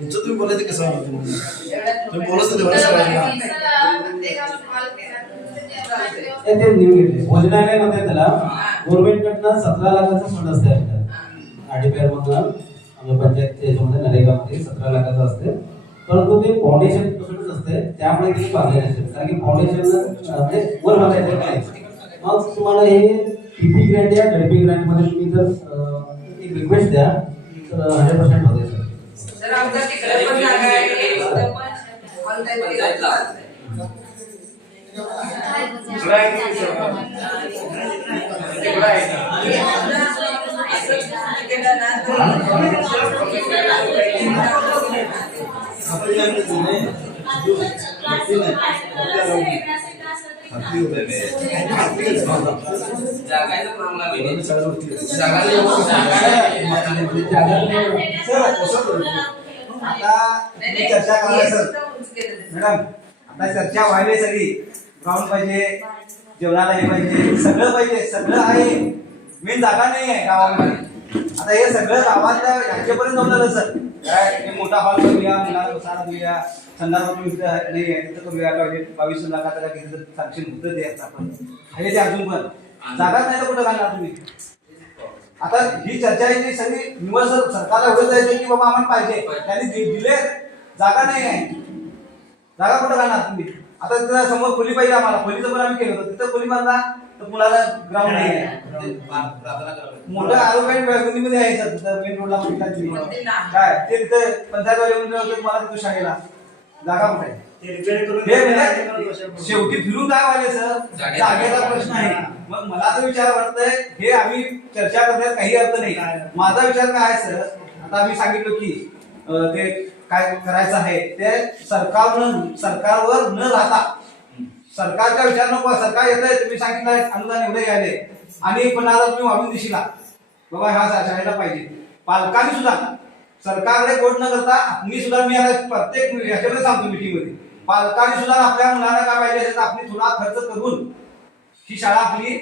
तुम्ही बोलायचं कसं तुम्ही बोलत ते निवडून घेतले. भोजनालय मध्ये त्याला गव्हर्नमेंट कडनं 17 लाखाचं फंड असते आरडीपीआर मधून आमच्या पंचायत याच्यामध्ये नरेगामध्ये 17 लाखाचं असते. परंतु ते फाउंडेशन पासूनच असते, त्यामुळे ते बांधले नसते. कारण की फाउंडेशन म्हणजे वर बांधायचं नाही. मग तुम्हाला हे पीपी ग्रँट या डीपी ग्रँट मध्ये तुम्ही जर एक रिक्वेस्ट द्या तर 100% होते सर. तर आमच्या तिकडे पण जागा आहे, इथं पण पंचायतीला जागायचा प्रॉब्लेम आहे चर्चा करा सर मॅडम. आता चर्चा व्हायला सगळी ग्राउंड पाहिजे, जेवणाला हे पाहिजे, सगळं पाहिजे, सगळं आहे. मेन जागा नाही आहे गावामध्ये. आता हे सगळं गावातल्या ह्याच्यापर्यंत जाऊन आलं सर. काय मोठा हॉल करूया, मुलांना बसायला देऊया, संडास नाही आहे तिथं करूया. 22 लाखाला किती सँक्शन होतं ते आपण आहे ते अजून पण जागा नाही तर कुठं घालणार तुम्ही. आता ही चर्चा आहे ती सगळी निवड सर सरकारला एवढं जायचं की बाबा आम्हाला पाहिजे, त्यांनी दिले, जागा नाही आहे, जागा कुठं घालणार तुम्ही. आता तिथं समोर खोली पाहिजे आम्हाला, खोलीचं पण आम्ही केलं होतं, तिथं खोली बांधला तर मुलाला ग्राउंड नाही आहे. मोठं आरोग्य बेळगुंडीमध्ये आहे सर, तिथं मेन रोडला काय ते तिथं पंचायतवाले म्हणून मला तिथं शाळेला जागा कुठे आहे. शेवटी फिरून काय व्हायला सर, जागेचा प्रश्न आहे. मग मला तर विचार वाटतंय हे आम्ही चर्चा करण्यात काही अर्थ नाही. माझा विचार काय आहे सर, आता आम्ही सांगितलं की ते काय करायचं आहे ते सरकारवर न राहता सरकारचा विचार नको. सरकार येतंय, तुम्ही सांगितलं अनुदान एवढे घ्यायले आणि 50,000 तुम्ही वाढून दिशीला बाबा ह्या शाळेला पाहिजे. पालकांनी सुद्धा सरकारकडे कोट न करता मी आता प्रत्येक याच्यामध्ये सांगतो मीटिंग मध्ये, पालकांनी सुद्धा आपल्या मुलांना काय पाहिजे असेल तर आपली थोडा खर्च करून ही शाळा आपली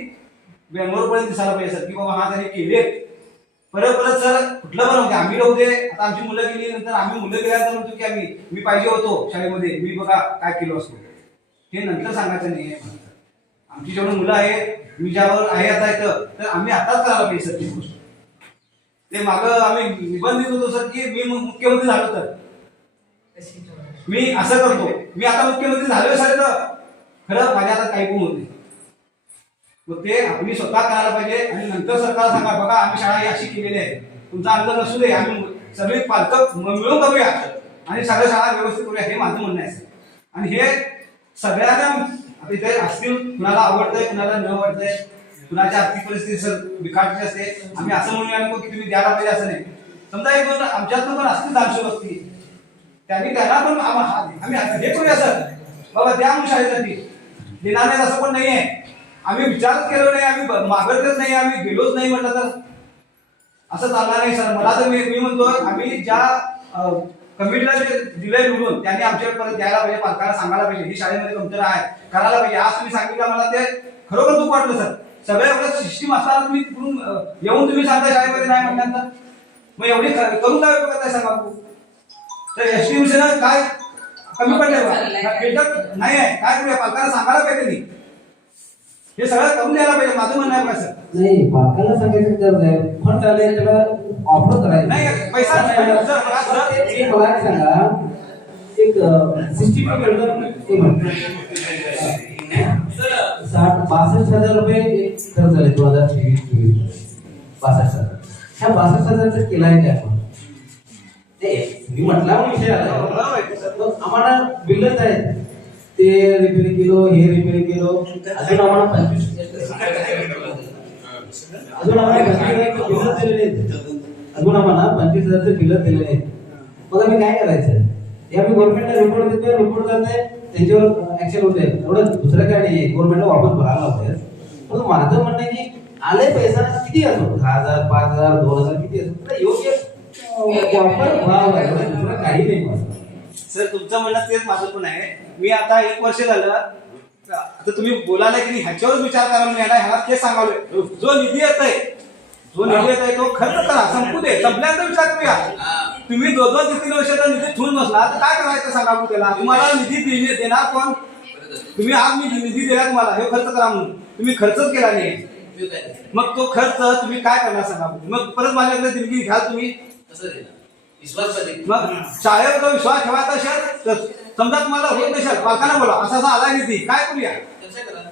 बेंगलोरपर्यंत दिसायला पाहिजे सर, की बाबा हा त्यांनी केले. परत सर कुठलं पण होते आम्ही होते. आता आमची मुलं गेली, नंतर आम्ही मुलं गेल्यानंतर म्हणतो की मी पाहिजे होतो शाळेमध्ये, मी बघा काय केलं असतो. हे नंतर सांगायचं नाही. आमची जेवढी मुलं आहेत, मी ज्यावर आहे आता इथं, तर आम्ही आताच करायला पाहिजे सर ती गोष्ट. ते मागं आम्ही निबंधित होतो सर की मी मुख्यमंत्री झालो तर मी असं करतो, मी आता मुख्यमंत्री झालोय सर तर खरं माझ्या आता काही पण होते. मग ते आम्ही स्वतः करायला पाहिजे आणि नंतर सरकारला सांगा बघा आम्ही शाळा ही अशी केलेली आहे, तुमचा अंदाज असू दे, आम्ही सगळे पालक मिळून करूया आणि सगळ्या शाळा व्यवस्थित करूया, हे माझं म्हणणं आहे. आणि हे सगळ्यांना आता इथे असतील, कुणाला आवडतंय कुणाला न आवडतंय, कुणाची आर्थिक परिस्थिती सर बिकटची असते. आम्ही असं म्हणूया नको की तुम्ही द्यायला पाहिजे असं नाही. समजा एक दोन आमच्यातून पण असतील दानशूर व्यक्ती, त्यांना पण आम्ही हे करूया सर बाबा त्या शाळेसाठी देणार नाही असं पण नाहीये. आम्ही विचारच केलो नाही, आम्ही मागतच नाही, आम्ही गेलोच नाही म्हटलं तर असं चालणार नाही सर. मला तर मी म्हणतो आम्ही ज्या कमिटीला जे दिलंय निवडून त्यांनी आमच्याकडे परत द्यायला पाहिजे, पालकांना सांगायला पाहिजे ही शाळेमध्ये कमतरता आहे, करायला पाहिजे. आज तुम्ही सांगितलं मला ते खरोखर दुःख वाटलं सर. सगळ्या एवढं सिस्टीम असताना तुम्ही तिकडून येऊन तुम्ही सांगता शाळेमध्ये नाही म्हटल्यानंतर मग एवढी करून काय उपयोग आहे सांगा. तर एसटीयूचं काय कमी पडलंय नाही आहे, काय करूया पालकांना सांगायला पाहिजे नाही, हे सगळं करून द्यायला पाहिजे. माझं म्हणणं आहे का सर? नाही, पालकांना सांगायचं गरज आहे, फंड आले त्याला ऑफर करायचं नाही, पैसा मला सांगा एक सिस्टीम 62,000 रुपये खर्च झाले 2023-24 62,000. ह्या 62,000 केला आहे काय आपण ते मी म्हटला विषय आला. आम्हाला बिलच आहेत, ते रिपेअरिंग केलो, हे रिपेअरिंग केलो, अजून आम्हाला 25,000 बिल दिलेले आहेत. मग आम्ही काय करायचं? हे आम्ही गव्हर्नमेंटला रिपोर्ट देतोय, रिपोर्ट जाते, त्याच्यावर ऍक्शन होते. एवढं दुसरं काय नाही, गव्हर्नमेंटला वापस भरायला होते. पण माझं म्हणणं आहे की आले पैसा किती असो, 10,000, 5,000, 2,000 किती असो, योग्य वापर व्हावा एवढं दुसरं काही नाही माझं. सर तुमचं म्हणणं तेच माझं पण आहे. मी आता 1 वर्ष झालं आता तुम्ही बोलायला की नाही ह्याच्यावरच विचार करा मी ह्याला ते सांगालोय. जो निधी येत आहे तो खर्च करा संपू दे संपल्यानंतर विचार करूया. तुम्ही 2-3 वर्षाचा निधी ठेवून बसला तर काय करायचं सांगा मग त्याला. तुम्हाला निधी देणार कोण. तुम्ही आज मी निधी दिला तुम्हाला हे खर्च करा म्हणून तुम्ही खर्चच केला नाही. मग तो खर्च तुम्ही काय करणार सांगा. मग परत माझ्याकडे देणगी घ्याल तुम्ही कसं देणार विश्वास कधी. मग शाळेवर जर विश्वास ठेवायचा असेल तर समजा तुम्हाला होत नसेल पालकांना बोला असा असा आलाय निधी काय करूया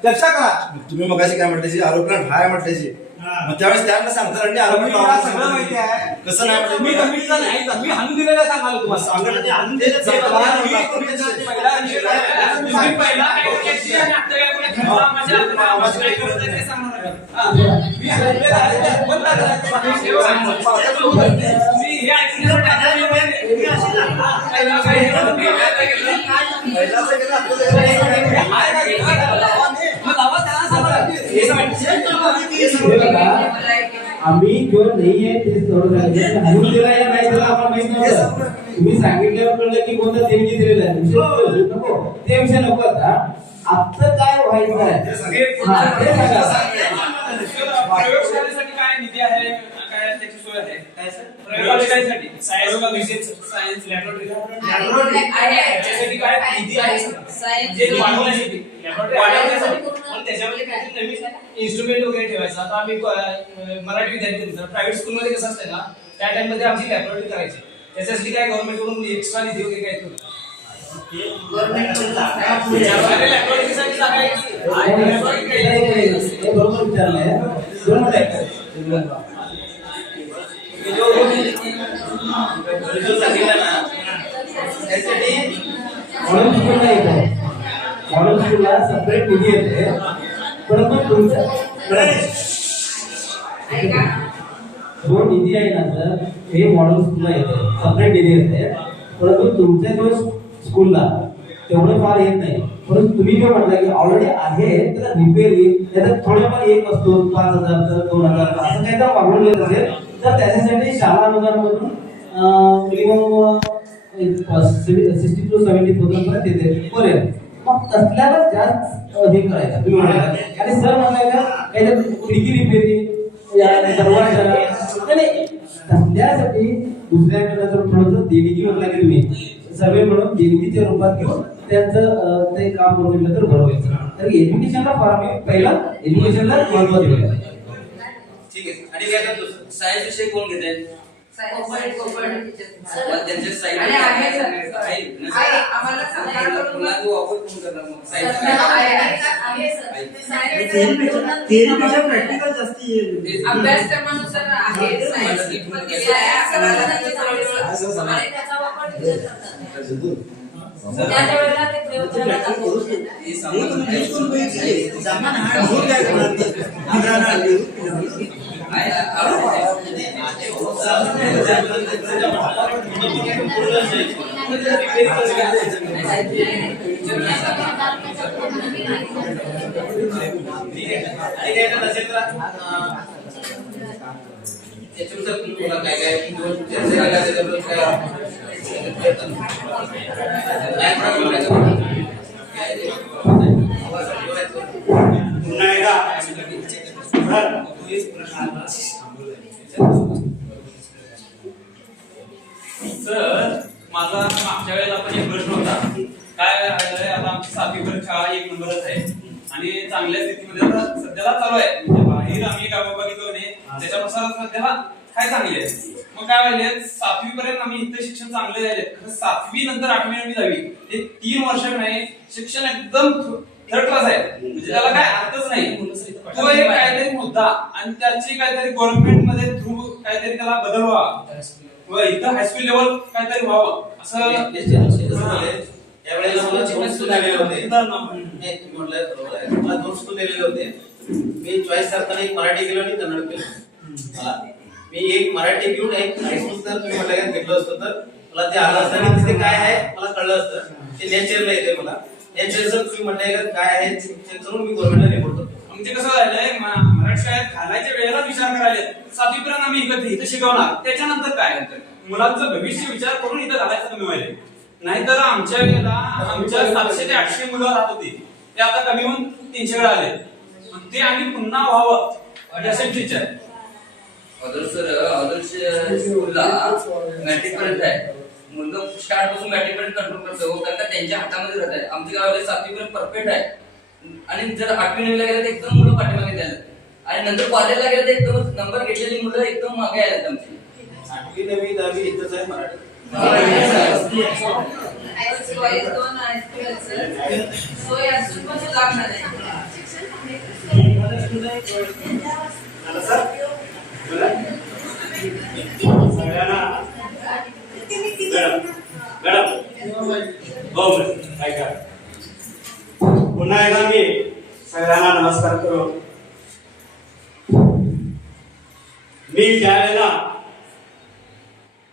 चर्चा करा. तुम्ही मगाशी काय म्हटल्याची आरोपण हाय म्हटल्याची मग त्यावेळेस त्यांना सांगतात आणि आरोपण मला सगळं माहिती आहे. कसं नाही मी कमिटीचा नाही मी हाणून दिलेलं सांगालो तुम्हाला. आम्ही जो नाहीये ते हलून दिला या नाही दिला आम्हाला माहित नव्हतं. तुम्ही सांगितल्यावर कळलं की कोणतं देणगी दिलेलं आहे नको ते विषय नको. आता आजचं काय व्हायचं आहे ते सांगा. प्रयोगशाळेसाठी काय निधी आहे काय त्याची सोय आहे काय सर प्रयोगशाळेसाठी सायन्स लॅबोरेटरी त्याच्यासाठी काय निधी आहे जे वाढवण्यासाठी पण त्याच्यामध्ये काहीतरी नवीन इन्स्ट्रुमेंट वगैरे ठेवायचं. आता आम्ही मराठी विद्यार्थी प्रायव्हेट स्कूलमध्ये कसं असतं ना त्या टाइम मध्ये आमची लॅबोरेटरी करायची त्याच्यासाठी काय गव्हर्नमेंट कडून एक्स्ट्रा निधी वगैरे काय येतो बरोबर विचारलंय. मॉडेल स्कूलला येतो मॉडेल स्कूलला सेपरेट निधी येते परंतु तुमचा जो निधी आहे ना सर हे मॉडेल स्कूलला येते सेपरेट निधी येते परंतु तुमच्या जो स्कूलला तेवढं फार येत नाही. परंतु तुम्ही जो म्हटलं की ऑलरेडी आहे त्याला रिपेअरिंग त्याच्यात थोडेफार एक वस्तू 5,000 तर 2,000 असं काही जर वाढवून येत असेल तर त्याच्यासाठी शाळा अनुदानामधून मिनिमम 60 to 70,000 पर्यंत येते पर्यंत. मग तसल्यालाच जास्त हे करायचं तुम्ही म्हणाला. आणि सर म्हणाले का काहीतरी खिडकी रिपेअरिंग या दरवाजा नाही तसल्यासाठी दुसऱ्याकडे जर थोडंसं देणगी म्हटलं की तुम्ही सर्वे म्हणून देणगीच्या रूपात घेऊन त्यांचं ते काम करून दिलं तर बरं व्हायचं. तर एज्युकेशनला फार आम्ही पहिला एज्युकेशनला महत्व दिलं. ठीक आहे. आणि काय करतो सायन्स विषय कोण घेत आहे त्यांच्या साईड आणि आहे सर आम्हाला सरकारकडून वापर कोण करणार मग सायन्स प्रॅक्टिकल जास्ती अभ्यासक्रमानुसार आहे सायन्स किट पण दिली आहे आणि त्याचा वापर तिथे करतात. त्या वेळेला ते प्रयोगशाळेला दाखवतात. त्याच्यानुसार तुम्हाला काय काय पुन्हा एकदा सर माझा मागच्या वेळेला पण एक प्रश्न होता काय आता आमची 7वी पर्यंत शाळा 1 नंबरच आहे आणि चांगल्या स्थितीमध्ये आता सध्याला चालू आहे म्हणजे बाहेर आम्ही काय बघितलं नाही त्याच्यानुसार सध्याला काय चांगली आहे. मग काय व्हायले 7वी पर्यंत आम्ही इथं शिक्षण चांगले झाले 7वी नंतर 8वी 9वी 10वी हे 3 वर्ष नाही शिक्षण एकदम थर्ड क्लास आहे म्हणजे त्याला काय अर्थच नाही. तो एक काहीतरी मुद्दा आणि त्याची काहीतरी गव्हर्नमेंट मध्ये थ्रू काहीतरी त्याला बदल व्हावा इथं हायस्कूल लेवल काहीतरी व्हावं असं त्यावेळेला मला 2 स्कूल आलेले होते. नाही तुम्ही म्हटलं बरोबर आहे. मला 2 स्कूल दिलेले होते. मी चॉईस करताना एक मराठी केलं आणि कन्नड केलं. मी एक मराठी घेऊन एक हायस्कूल जर तुम्ही म्हटलं घेतलं असतं तर मला ते आलं असतं आणि तिथे काय आहे मला कळलं असतं. ते नेचरला येते मला नेचरचं तुम्ही म्हटलं काय आहे चेक करून मी गव्हर्नमेंटला रिपोर्ट करतो. म्हणजे कसं झालंय मराठी शाळेत घालायच्या वेळेला विचार करायला 7वी पर्यंत आम्ही इथं शिकवणार त्याच्यानंतर काय मुलांचं भविष्य विचार करून इथं घालायचं कमी व्हायला. नाहीतर आमच्या वेळेला आमच्या 700 ते 800 मुलं राहत होती, ते आता कमी होऊन 300 कडे आले. ते आम्ही पुन्हा व्हावं यासाठी विचार. आदर्श स्कूलला मॅट्रिक पर्यंत आहे. मुलगा स्टार्ट पासून मॅट्रिक पर्यंत कंट्रोल करतो, कारण का त्यांच्या हातामध्ये राहत आहे. आमच्या गावाला 7वी पर्यंत परफेक्ट आहे, आणि जर 8वी 9वी ला गेलं तर एकदम मुलं पाठीमागे द्यायला, आणि नंतर कॉलेजला गेलं तर एकदम नंबर घेतलेली मुलं एकदम मागे आहेत आमची. 8वी 9वी 10वी इथंच आहे मराठी. सोय दोन आहेत, सोय असून पण लागणार आहे. झालं सर? बोला. सगळ्यांना मॅडम हो ऐका, पुन्हा एकदा मी सगळ्यांना नमस्कार करू. मी ज्या वेळेला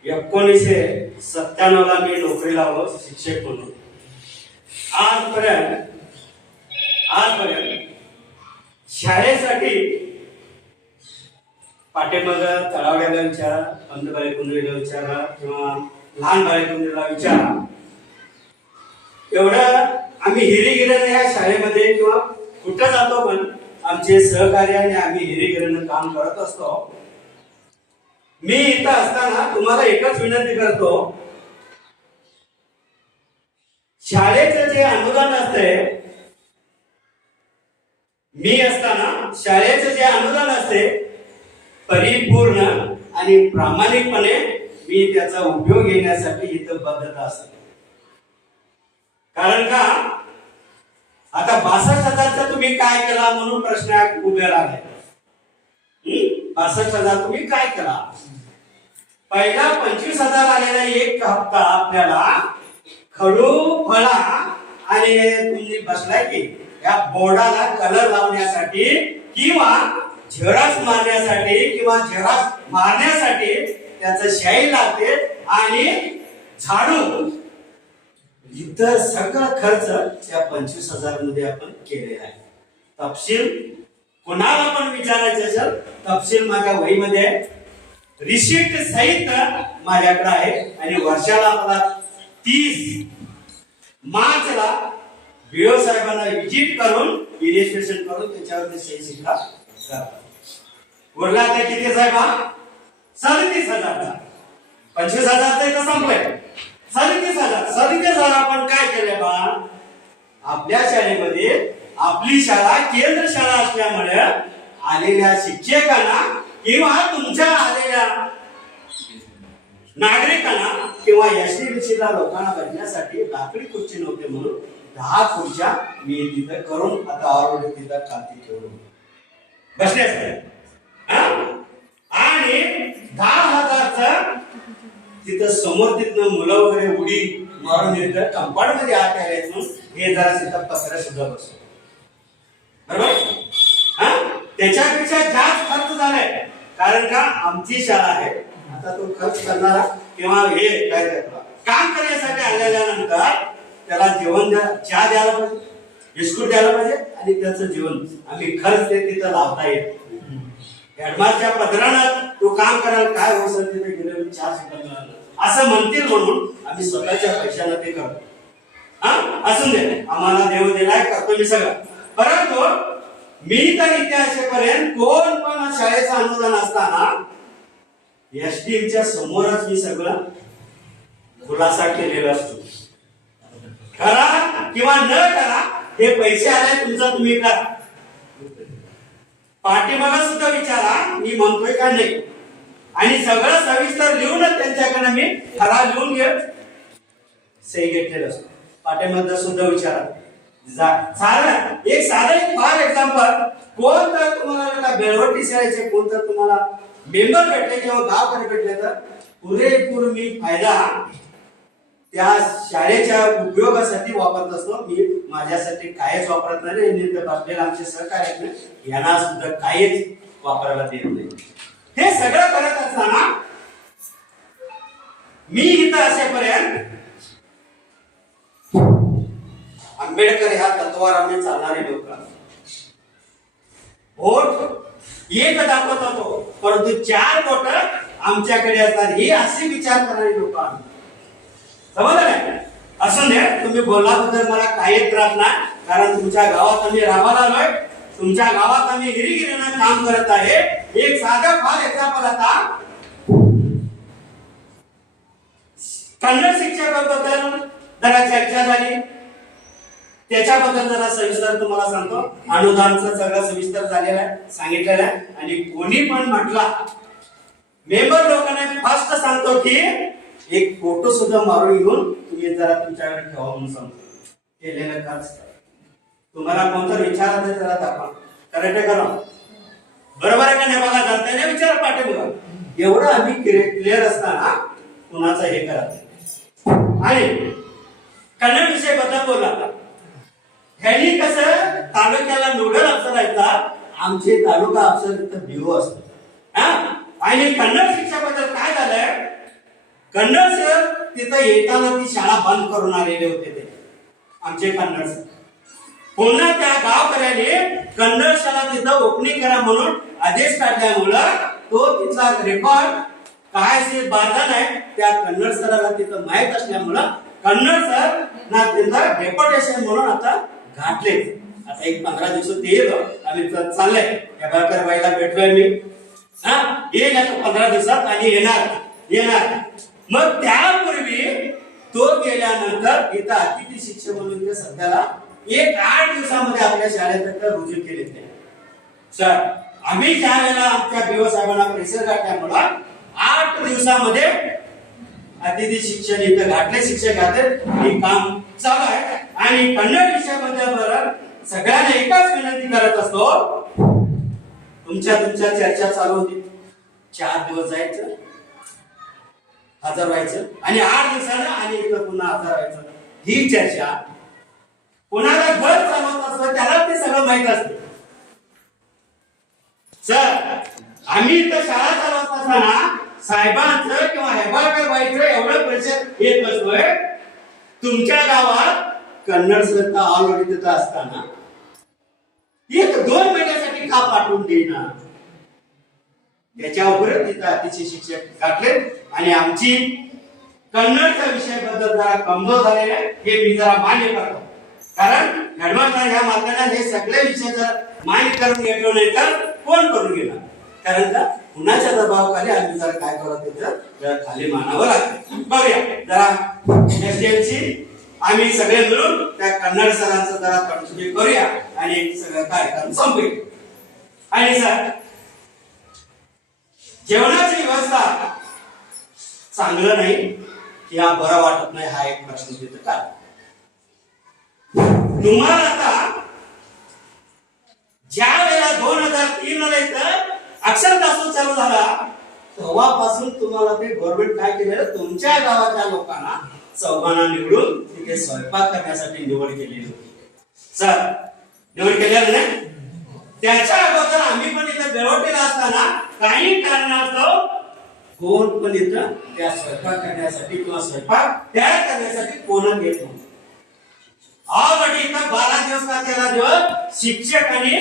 1997 ला मी नोकरी लावलो शिक्षक म्हणून, आजपर्यंत शाळेसाठी पाठीमाग तळावड्याला विचारा, अंध बालेकुंद्रीला विचारा किंवा लहान बालेकुंद्रीला विचारा, एवढं आम्ही हिरीगिरीनं या शाळेमध्ये किंवा कुठं जातो पण आमचे सहकार्य आणि आम्ही हिरीगिरीनं काम करत असतो. मी इथं असताना तुम्हाला एकच विनंती करतो, शाळेचं जे अनुदान असते, मी असताना शाळेचं जे अनुदान असते परिपूर्ण आणि प्रामाणिकपणे मी त्याचा उपयोग घेण्यासाठी इथं बद्धता असते. कारण का आता 62,000चा तुम्ही काय केला म्हणून प्रश्न उभे राहिले. 62,000 तुम्ही काय केला? पहिला 25,000 आलेला एक हप्ता आपल्याला खडू फळा आणि तुम्ही बसलाय की या बोर्डाला कलर लावण्यासाठी किंवा झेरॉक्स मारण्यासाठी किंवा झेरॉक्स मारण्यासाठी त्याचं शाई लागते आणि झाडू, इतर सगळं खर्च त्या 25,000 मध्ये आपण केलेला आहे. तपशील कोणाला पण विचारायचं असेल, तपशील माझ्या वहीमध्ये आहे, रिसिप्ट सहित माझ्याकडे आहे. आणि वर्षाला मला 30 मार्चला बीओ साहेबांना विजिट करून इनिशिएशन करून त्याच्यावर सही शिक्का करतात. उरला ते किती साहेब? 37,000. 25,000 तर संपलंय. 37,000 आपण काय केलंय बा? आपल्या शाळेमध्ये आपली शाळा केंद्र शाळा असल्यामुळे आलेल्या शिक्षकांना किंवा तुमच्या आलेल्या नागरिकांना किंवा एसटीबीसीला लोकांना बसण्यासाठी लाकडी खुर्ची नव्हते म्हणून 10 खुर्च्या मी तिथं करून आता ऑलरेडी तिथं खाती ठेवून बसण्यासाठी, आणि 10,000च तिथं समोर तिथनं मुलं वगैरे उडी मारून येतं कंपाऊंड मध्ये आत यायचं हे जरा तिथं पत्र सुद्धा बसतो. बरोबर? त्याच्यापेक्षा जास्त खर्च झालाय, कारण का आमची शाळा आहे. आता तो खर्च करणारा किंवा हे काय काम करण्यासाठी आलेल्या नंतर त्याला जेवण चहा द्यायला पाहिजे, बिस्कुट द्यायला पाहिजे, आणि त्याचं जीवन आम्ही खर्च ते तिथं लावता येत. ऍडव्हान्सच्या पत्रानं तो काम करायला काय हो सर तिथे गेले 4 सेकंद असं म्हणतील म्हणून आम्ही स्वतःच्या पैशानं ते करतो. असून दे, आम्हाला देव दिलाय, करतो मी सगळं. परंतु मी तर इथे असेपर्यंत कोण पण शाळेचं अनुदान असताना एसटीएमच्या समोरच मी सगळं खुलासा केलेला असतो. करा किंवा न करा, हे पैसे आले तुमचा तुम्ही करा. पाठीमागं सुद्धा विचारा मी म्हणतोय का नाही, आणि सगळं सविस्तर लिहूनच त्यांच्याकडे मी ठराव लिहून घेत सही घेतलेलं असतो. पाठीमागं सुद्धा विचारा. एक साधं फार एक्झाम्पल, कोण तर तुम्हाला बेळवटी शाळेचे कोण तर तुम्हाला मेंबर भेटले किंवा गावकडे भेटले तर पुरेपूर मी फायदा त्या शाळेच्या उपयोगासाठी वापरत असतो. मी माझ्यासाठी काहीच वापरत नाही, बसलेले आमचे सहकार्य यांना सुद्धा काहीच वापरायला देत नाही. हे सगळं करत असताना मी इथं असेपर्यंत आंबेडकर ह्या तत्वावर चालणारे लोक वोट एक दाखवत होतो, परंतु 4 वोट आमच्याकडे असतात. ही अशी विचार करणारी लोक आम्ही. समजलं काय? असं नाही, तुम्ही बोलल्याबद्दल मला काही त्रास नाही, कारण तुमच्या गावात आम्ही राहायला आलोय, तुमच्या गावात आम्ही हिरीगिरीनं काम करत आहे. एक साधं फार एक्झाम्पल आता कन्नड शिक्षकाबद्दल जरा चर्चा झाली, त्याच्याबद्दल जरा सविस्तर तुम्हाला सांगतो. अनुदानचं सगळं सविस्तर झालेलं आहे, सांगितलेलं आहे. आणि कोणी पण म्हटला, मेंबर लोकांना फर्स्ट सांगतो की एक फोटो सुद्धा मारून घेऊन तुम्ही जरा तुमच्याकडे ठेवा म्हणून सांगतो. केलेलं खर्च तुम्हाला कोणतं विचारत आहे जरा दाखवा. करेक्ट करा, बरोबर आहे का नाही बघा. जर त्याने विचार पाठे बघा, एवढं आम्ही क्लिअर असताना कुणाचं हे करत. आणि कन्नड विषय बद्दल बोलला, ह्यांनी कसं तालुक्याला नोडल अफसर आहेत, आमचे तालुका अफसर तिथं बीओ असतो. आणि कन्नड शिक्षणाबद्दल काय झालंय, कन्नड सर तिथं येताना ती शाळा बंद करून आलेले होते ते आमचे कन्नड सर. पुन्हा त्या गावकऱ्याने कन्नड शाळा तिथं ओपनिंग करा म्हणून आदेश काढल्यामुळं तो तिथला रेकॉर्ड काय असे बाधा नाही, त्या कन्नड सराला तिथं माहित असल्यामुळं कन्नड सर ना तिथं डेप्युटेशन म्हणून आता घातले. आता एक 15 दिवसात येईल, आम्ही चाललंय हेबाळकर बाईला भेटलोय मी. येईल आता 15 दिवसात आणि येणार. मग त्यापूर्वी तो गेल्यानंतर इथं अतिथी शिक्षक म्हणून ते सध्याला एक 8 दिवसामध्ये आपल्या शाळेत रुजू केले ते सर. आम्ही ज्या वेळेला आमच्या बीओ साहेबांना प्रेशर घातल्यामुळं 8 दिवसामध्ये अतिथी शिक्षण इथं घातले, शिक्षक घातले, हे काम चालू आहे. आणि कन्नड विषयाबद्दल सगळ्यांना एकच विनंती करत असतो, तुमच्या चर्चा चालू होती, 4 दिवस जायचं, हजर व्हायचं, आणि 8 दिवसानं आणि इथं पुन्हा हजर व्हायचं. ही चर्चा कोणाला घर चालवत असतं त्याला ते सगळं माहित असतं. सर, आम्ही इथं शाळा चालवत असताना साहेबांचं किंवा हेबाळकर बाईचं एवढं प्रेशर येत नसतोय. तुमच्या गावात कन्नड सर ऑलरेडी तिथं असताना 1-2 महिन्यासाठी का पाठवून देणार, त्याच्यावर तिथं अतिशय शिक्षक घातले. आणि आमची कन्नडच्या विषयाबद्दल जरा कमजोर झालेले आहे, हे मी जरा मान्य करतो. कारण हेडमास्टर ह्या माताना हे सगळे विषय जर मान्य करून घेतलो नाही तर कोण करून घेणार. कारण का कुणाच्या दबावाखाली आम्ही जरा काय करत त्याचं खाली मानावं लागतं. बघूया जरा एसडीएमची आम्ही सगळे मिळून त्या कन्नड सरांचं जरा तडजोड करूया आणि सगळं कार्यक्रम संपूया. आणि सर, जेवणाची व्यवस्था चांगलं नाही किंवा बरं वाटत नाही, हा एक प्रश्न तिथं काय. तुम्हाला आता ज्या वेळेला 2003 ला इथं अक्षर तासून चालू झाला, तेव्हापासून तुम्हाला ते गव्हर्नमेंट काय केलेलं, तुमच्या गावाच्या लोकांना चौघांना निवडून तिथे स्वयंपाक करण्यासाठी निवड केलेली होती. सर, निवड केलेलं नाही. त्याच्या अगोदर आम्ही पण इथं बेळवटीला असताना काही कारणास्तव कोण पण इथं त्या स्वयंपाक करण्यासाठी किंवा स्वयंपाक तयार करण्यासाठी कोण घेत नव्हतं. ऑलरेडी इथं 12 दिवस का 13 दिवस शिक्षकांनी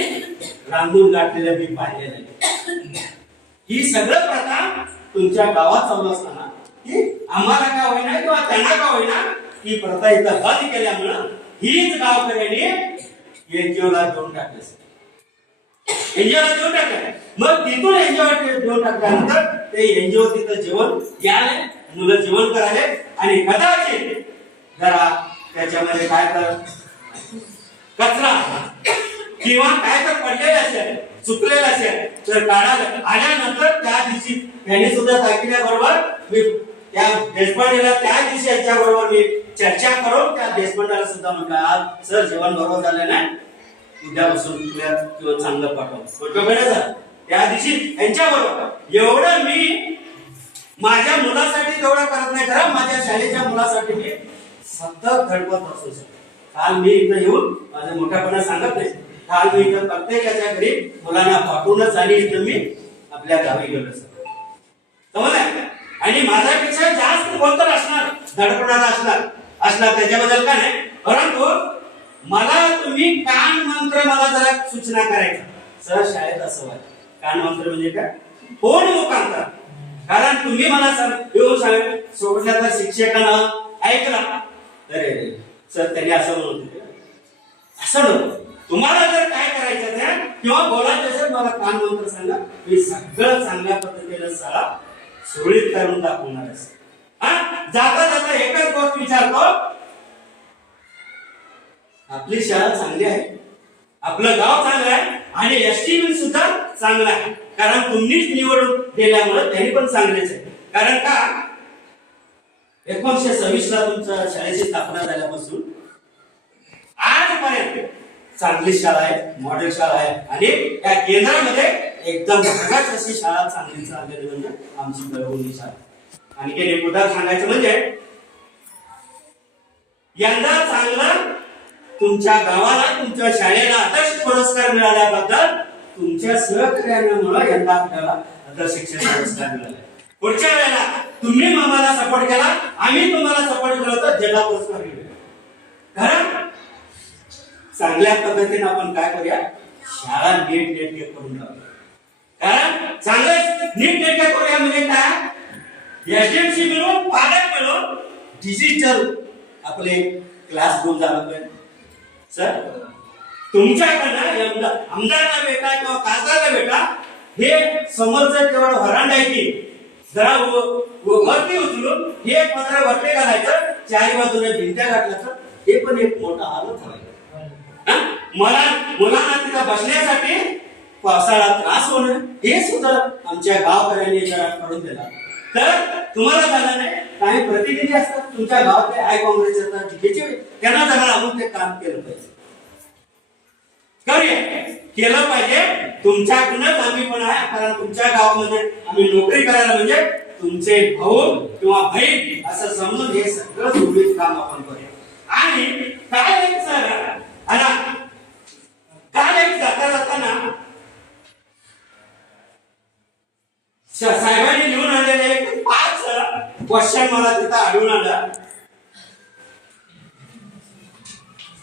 रांधून गाठलेलं मी पाहिलेलं आहे. ही सगळं प्रथा तुमच्या गावात चालू असताना ही आम्हाला का होईना किंवा त्यांना का होईना ही प्रथा इथं बंद केल्यामुळं हीच गावकऱ्यांनी एनजीओला देऊन टाकलं. एनजीओला देऊन टाकलं. मग तिथून एनजीओ देऊन टाकल्यानंतर ते एनजीओ तिथं जेवण घ्यायला, मुलं जेवण करायला, आणि कदाचित जरा त्याच्यामध्ये काय तर कचरा किंवा काय तर पडलेलं असेल, चुकलेलं असेल तर काढायला आल्यानंतर त्या दिवशी त्यांनी सुद्धा सांगितल्याबरोबर मी त्या देशपांडेला त्या दिवशी यांच्या बरोबर मी चर्चा करून त्या देशपांडेला सुद्धा म्हटलं, आज सर जेवण बरोबर झालं नाही, उद्यापासून तुला किंवा चांगलं पाठव. त्या दिवशी यांच्या बरोबर एवढं मी माझ्या मुलासाठी तेवढं करत नाही, खरं माझ्या शाळेच्या मुलासाठी मी सतत धडपत असू शकतो. काल मी इथं येऊन माझ्या मोठ्यापणा सांगत नाही, काल मी इथं प्रत्येकाच्या घरी मुलांना पाठवूनच आणि इथं मी आपल्या गावी गेलो समजलं. आणि माझ्यापेक्षा जास्त बोलतर असणार, धडपणारा असणार त्याच्याबद्दल काय नाही. परंतु मला तुम्ही कान मंत्र मला जरा सूचना करायचा. सर, शाळेत असं व्हायचं. कान मंत्र म्हणजे काय, फोन मुखांतर कारण तुम्ही मला येऊन सोबतल्या तर शिक्षकांना ऐकला अरे सर त्यांनी असं म्हणत होते असं नव्हतं. तुम्हाला जर काय करायचं आहे किंवा बोलायचं असेल मला कान मंत्र सांगा, मी सगळं चांगल्या पद्धतीने शाळा सुरळीत करून दाखवणार आहे. हा जाता जाता एकच गोष्ट विचारतो, आपली शाळा चांगली आहे, आपलं गाव चांगलं आहे आणि एसटी सुद्धा चांगला आहे. कारण तुम्हीच निवडून दिल्यामुळे त्यांनी पण चांगलेच आहे. कारण का 1926 ला तुमच्या शाळेची स्थापना झाल्यापासून आजपर्यंत चांगली शाळा आहे, मॉडेल शाळा आहे आणि या केंद्रामध्ये एकदम भागाच अशी शाळा चांगली चाललेली म्हणजे आमची गळवणी शाळा. आणि एक उदाहरण सांगायचं म्हणजे यंदा चांगलं तुमच्या गावाला तुमच्या शाळेला आदर्श पुरस्कार मिळाल्याबद्दल तुमच्या सहकार्यामुळे यंदा आपल्याला आदर्श शिक्षण पुरस्कार मिळाला. पुढच्या वेळेला तुम्ही आम्हाला सपोर्ट केला, आम्ही तुम्हाला सपोर्ट केला तर जिल्हा पुरस्कार मिळेल. कारण चांगल्या पद्धतीने आपण काय करूया, शाळा नीट नेटके करून टाकूया. कारण चांगलं नीट नेटके करूया म्हणजे काय, एजन्सी मिळून पालक मिळून डिजिटल आपले क्लासरूम झालं पाहिजे. सर तुमच्याकडनं आमदारला भेटा किंवा खासदारला भेटा, हे समोरचं तेवढं व्हरांडा आहे की जरा वरती उचलून हे पत्र वरती घालायचं, चारी बाजूने भिंत्या घातल्याचं, हे पण एक मोठा हालत आहे. मुलांना तिथं बसण्यासाठी पावसाळा त्रास होणं हे सुद्धा आमच्या गावकऱ्यांनी जरा करून दिला तर तुम्हाला झालं नाही. काही प्रतिनिधी असतात तुमच्या गावातले आय काँग्रेस त्यांना जरा आपण ते काम केलं पाहिजे, केलं पाहिजे. तुमच्याकडूनच आम्ही पण आहे. कारण तुमच्या गावामध्ये आम्ही नोकरी करायला म्हणजे तुमचे भाऊ किंवा बहीण असं समजून हे सगळं सुरळीत काम आपण करूया. आणि काय एक सर काल एक जाताना साहेबांनी लिहून आणलेले 5 क्वेश्चन मला तिथं आढळून आलं.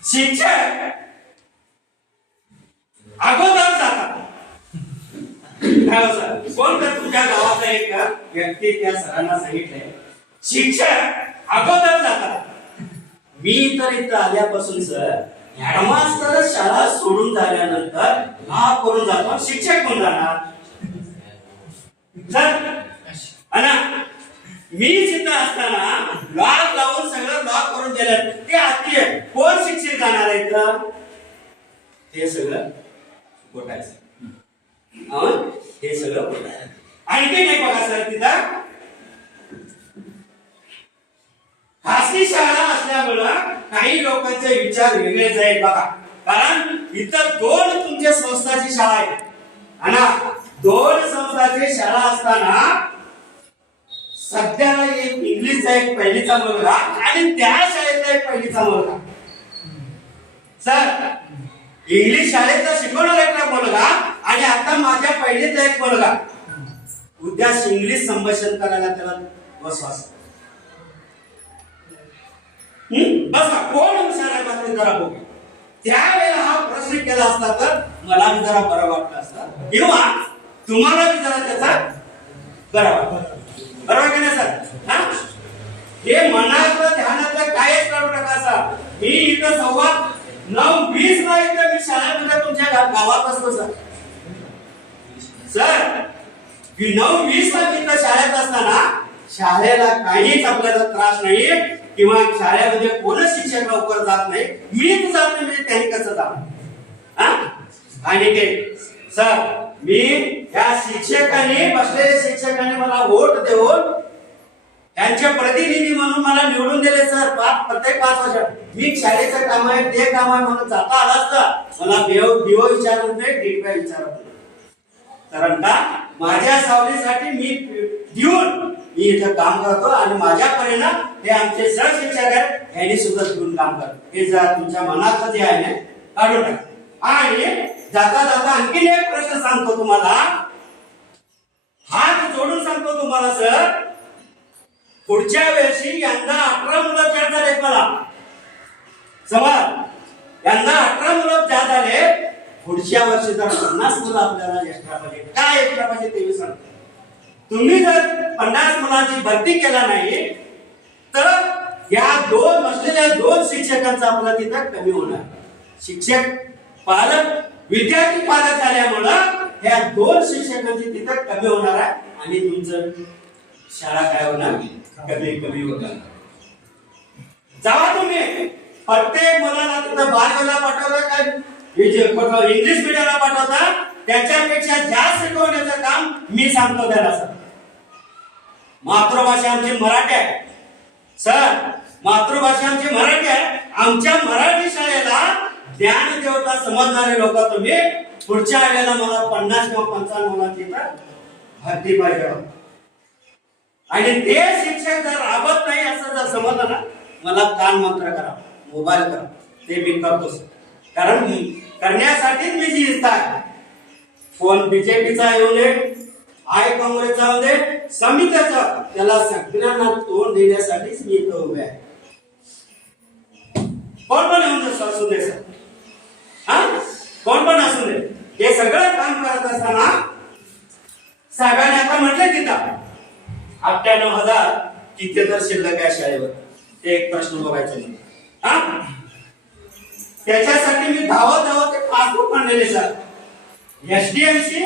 शिक्षक अगोदर जातात कोण तर तुझ्या गावातला एक व्यक्ती त्या सरांना सांगितलंय, शिक्षक अगोदर जातात. मी तर इथं आल्यापासून सर ऍडव्हान्स शाळा सोडून झाल्यानंतर हा करून जातो, शिक्षक कोण जाणार सर? मी जिथं असताना लॉक लावून सगळं लॉक करून दिलं, ते आती कोण शिक्षक जाणार आहे तर ते सगळं गोटायचं. हे सगळं गोटायचं. आणखी नाही बघा सर, तिथं खासगी शाळा असल्यामुळं काही लोकांचे विचार वेगळेच आहेत बघा. कारण इथं 2 तुमच्या संस्थाची शाळा आहे आणि 2 संस्थाची शाळा असताना सध्याला एक इंग्लिशचा एक पहिलीचा मुलगा आणि त्या शाळेतला एक पहिलीचा मुलगा. सर इंग्लिश शाळेचा शिकवणारा एक मुलगा आणि आता माझ्या पहिलीचा एक मुलगा उद्या इंग्लिश संभाषण करायला त्याला बसवास बस कोण हुशार आहे मात्र जरा बघू. त्यावेळेला हा प्रश्न केला असता तर मला बी जरा बरं वाटलं असतं किंवा तुम्हाला बी जरा त्याचा बरं वाटलं. बरोबर की नाही सर? हे मनातलं ध्यानातलं कायच काढू नका सर. मी इथं 9:20 ला इथं मी शाळेमध्ये तुमच्या गावात असतो सर. सर 9:20 ला मी शाळेत असताना शाळेला काहीच आपल्याला त्रास नाही किंवा शाळेमध्ये कोणच शिक्षक लवकर जात नाही. मीच जात नाही म्हणजे त्यांनी कसं जाणार? आणि ते सर मी या शिक्षकांनी बसलेले शिक्षकांनी मला वोट देऊन त्यांचे प्रतिनिधी म्हणून मला निवडून दिले सर. प्रत्येक 5 वर्षात मी शाळेचं काम आहे ते काम आहे म्हणून जाता आला असता मला दिव विचारत नाही, डिग्र्या विचारत नाही. कारण का माझ्या सावलीसाठी मी देऊन मी इथं काम करतो आणि माझ्या परिणाम हे आमचे सर शिक्षक आहेत यांनी सुद्धा घेऊन काम करतो. हे जर तुमच्या मनात जे आहे काढून टाका. आणि जाता जाता आणखीन एक प्रश्न सांगतो तुम्हाला, हात जोडून सांगतो तुम्हाला सर. पुढच्या वर्षी यंदा 18 मुलं जास्त झालेत मला सवाल. यंदा 18 मुलं जास्त झाले. पुढच्या वर्षी जर 50 मुलं आपल्याला एक्स्ट्रा पाहिजे. काय एक्स्ट्रा पाहिजे ते सांगतो. तुम्ही जर 50 मुलांची भरती केला नाही तर या दोन बसलेल्या दोन शिक्षकांचा आपला तिथं कमी होणार. शिक्षक पालक विद्यार्थी पालक झाल्यामुळं ह्या दोन शिक्षकांची तिथं कमी होणार आहे आणि तुमचं शाळा काय होणार कमी होणार. जावा तुम्ही प्रत्येक मुलाला तिथं बालवाला पाठवता काय इंग्लिश मीडियमला पाठवता त्याच्यापेक्षा जास्त शिकवण्याचं काम मी सांगतो त्याला. सर मातृभाषा आमची मराठी आहे. सर मातृभाषा आमची मराठी आहे. आमच्या मराठी शाळेला ज्ञानदेवता समजणारे लोक तुम्ही पुढच्या वेळेला मला 50 किंवा 55 मुलांची भरती पाहिजे आणि ते शिक्षक जर राबत नाही असं जर समजलं ना मला कान मंत्र करा मोबाईल करा ते मी करतो. कारण करण्यासाठीच मी जी इच्छा आहे. फोन बीजेपीचा येऊ दे आय काँग्रेसचा येऊ दे समितीचा त्याला सगळ्यांना तोंड देण्यासाठीच मी इथं उभे आहे. कोण पण येऊन असू दे सर हा कोण पण असू दे हे सगळं काम करत असताना साहेबांनी आता म्हटले तिथं 98,000 किती तर शिल्लक आहे शाळेवर. ते एक प्रश्न बघायचा हा त्याच्यासाठी मी धावत ते पासबुक आणलेले सर. एसडीएमसी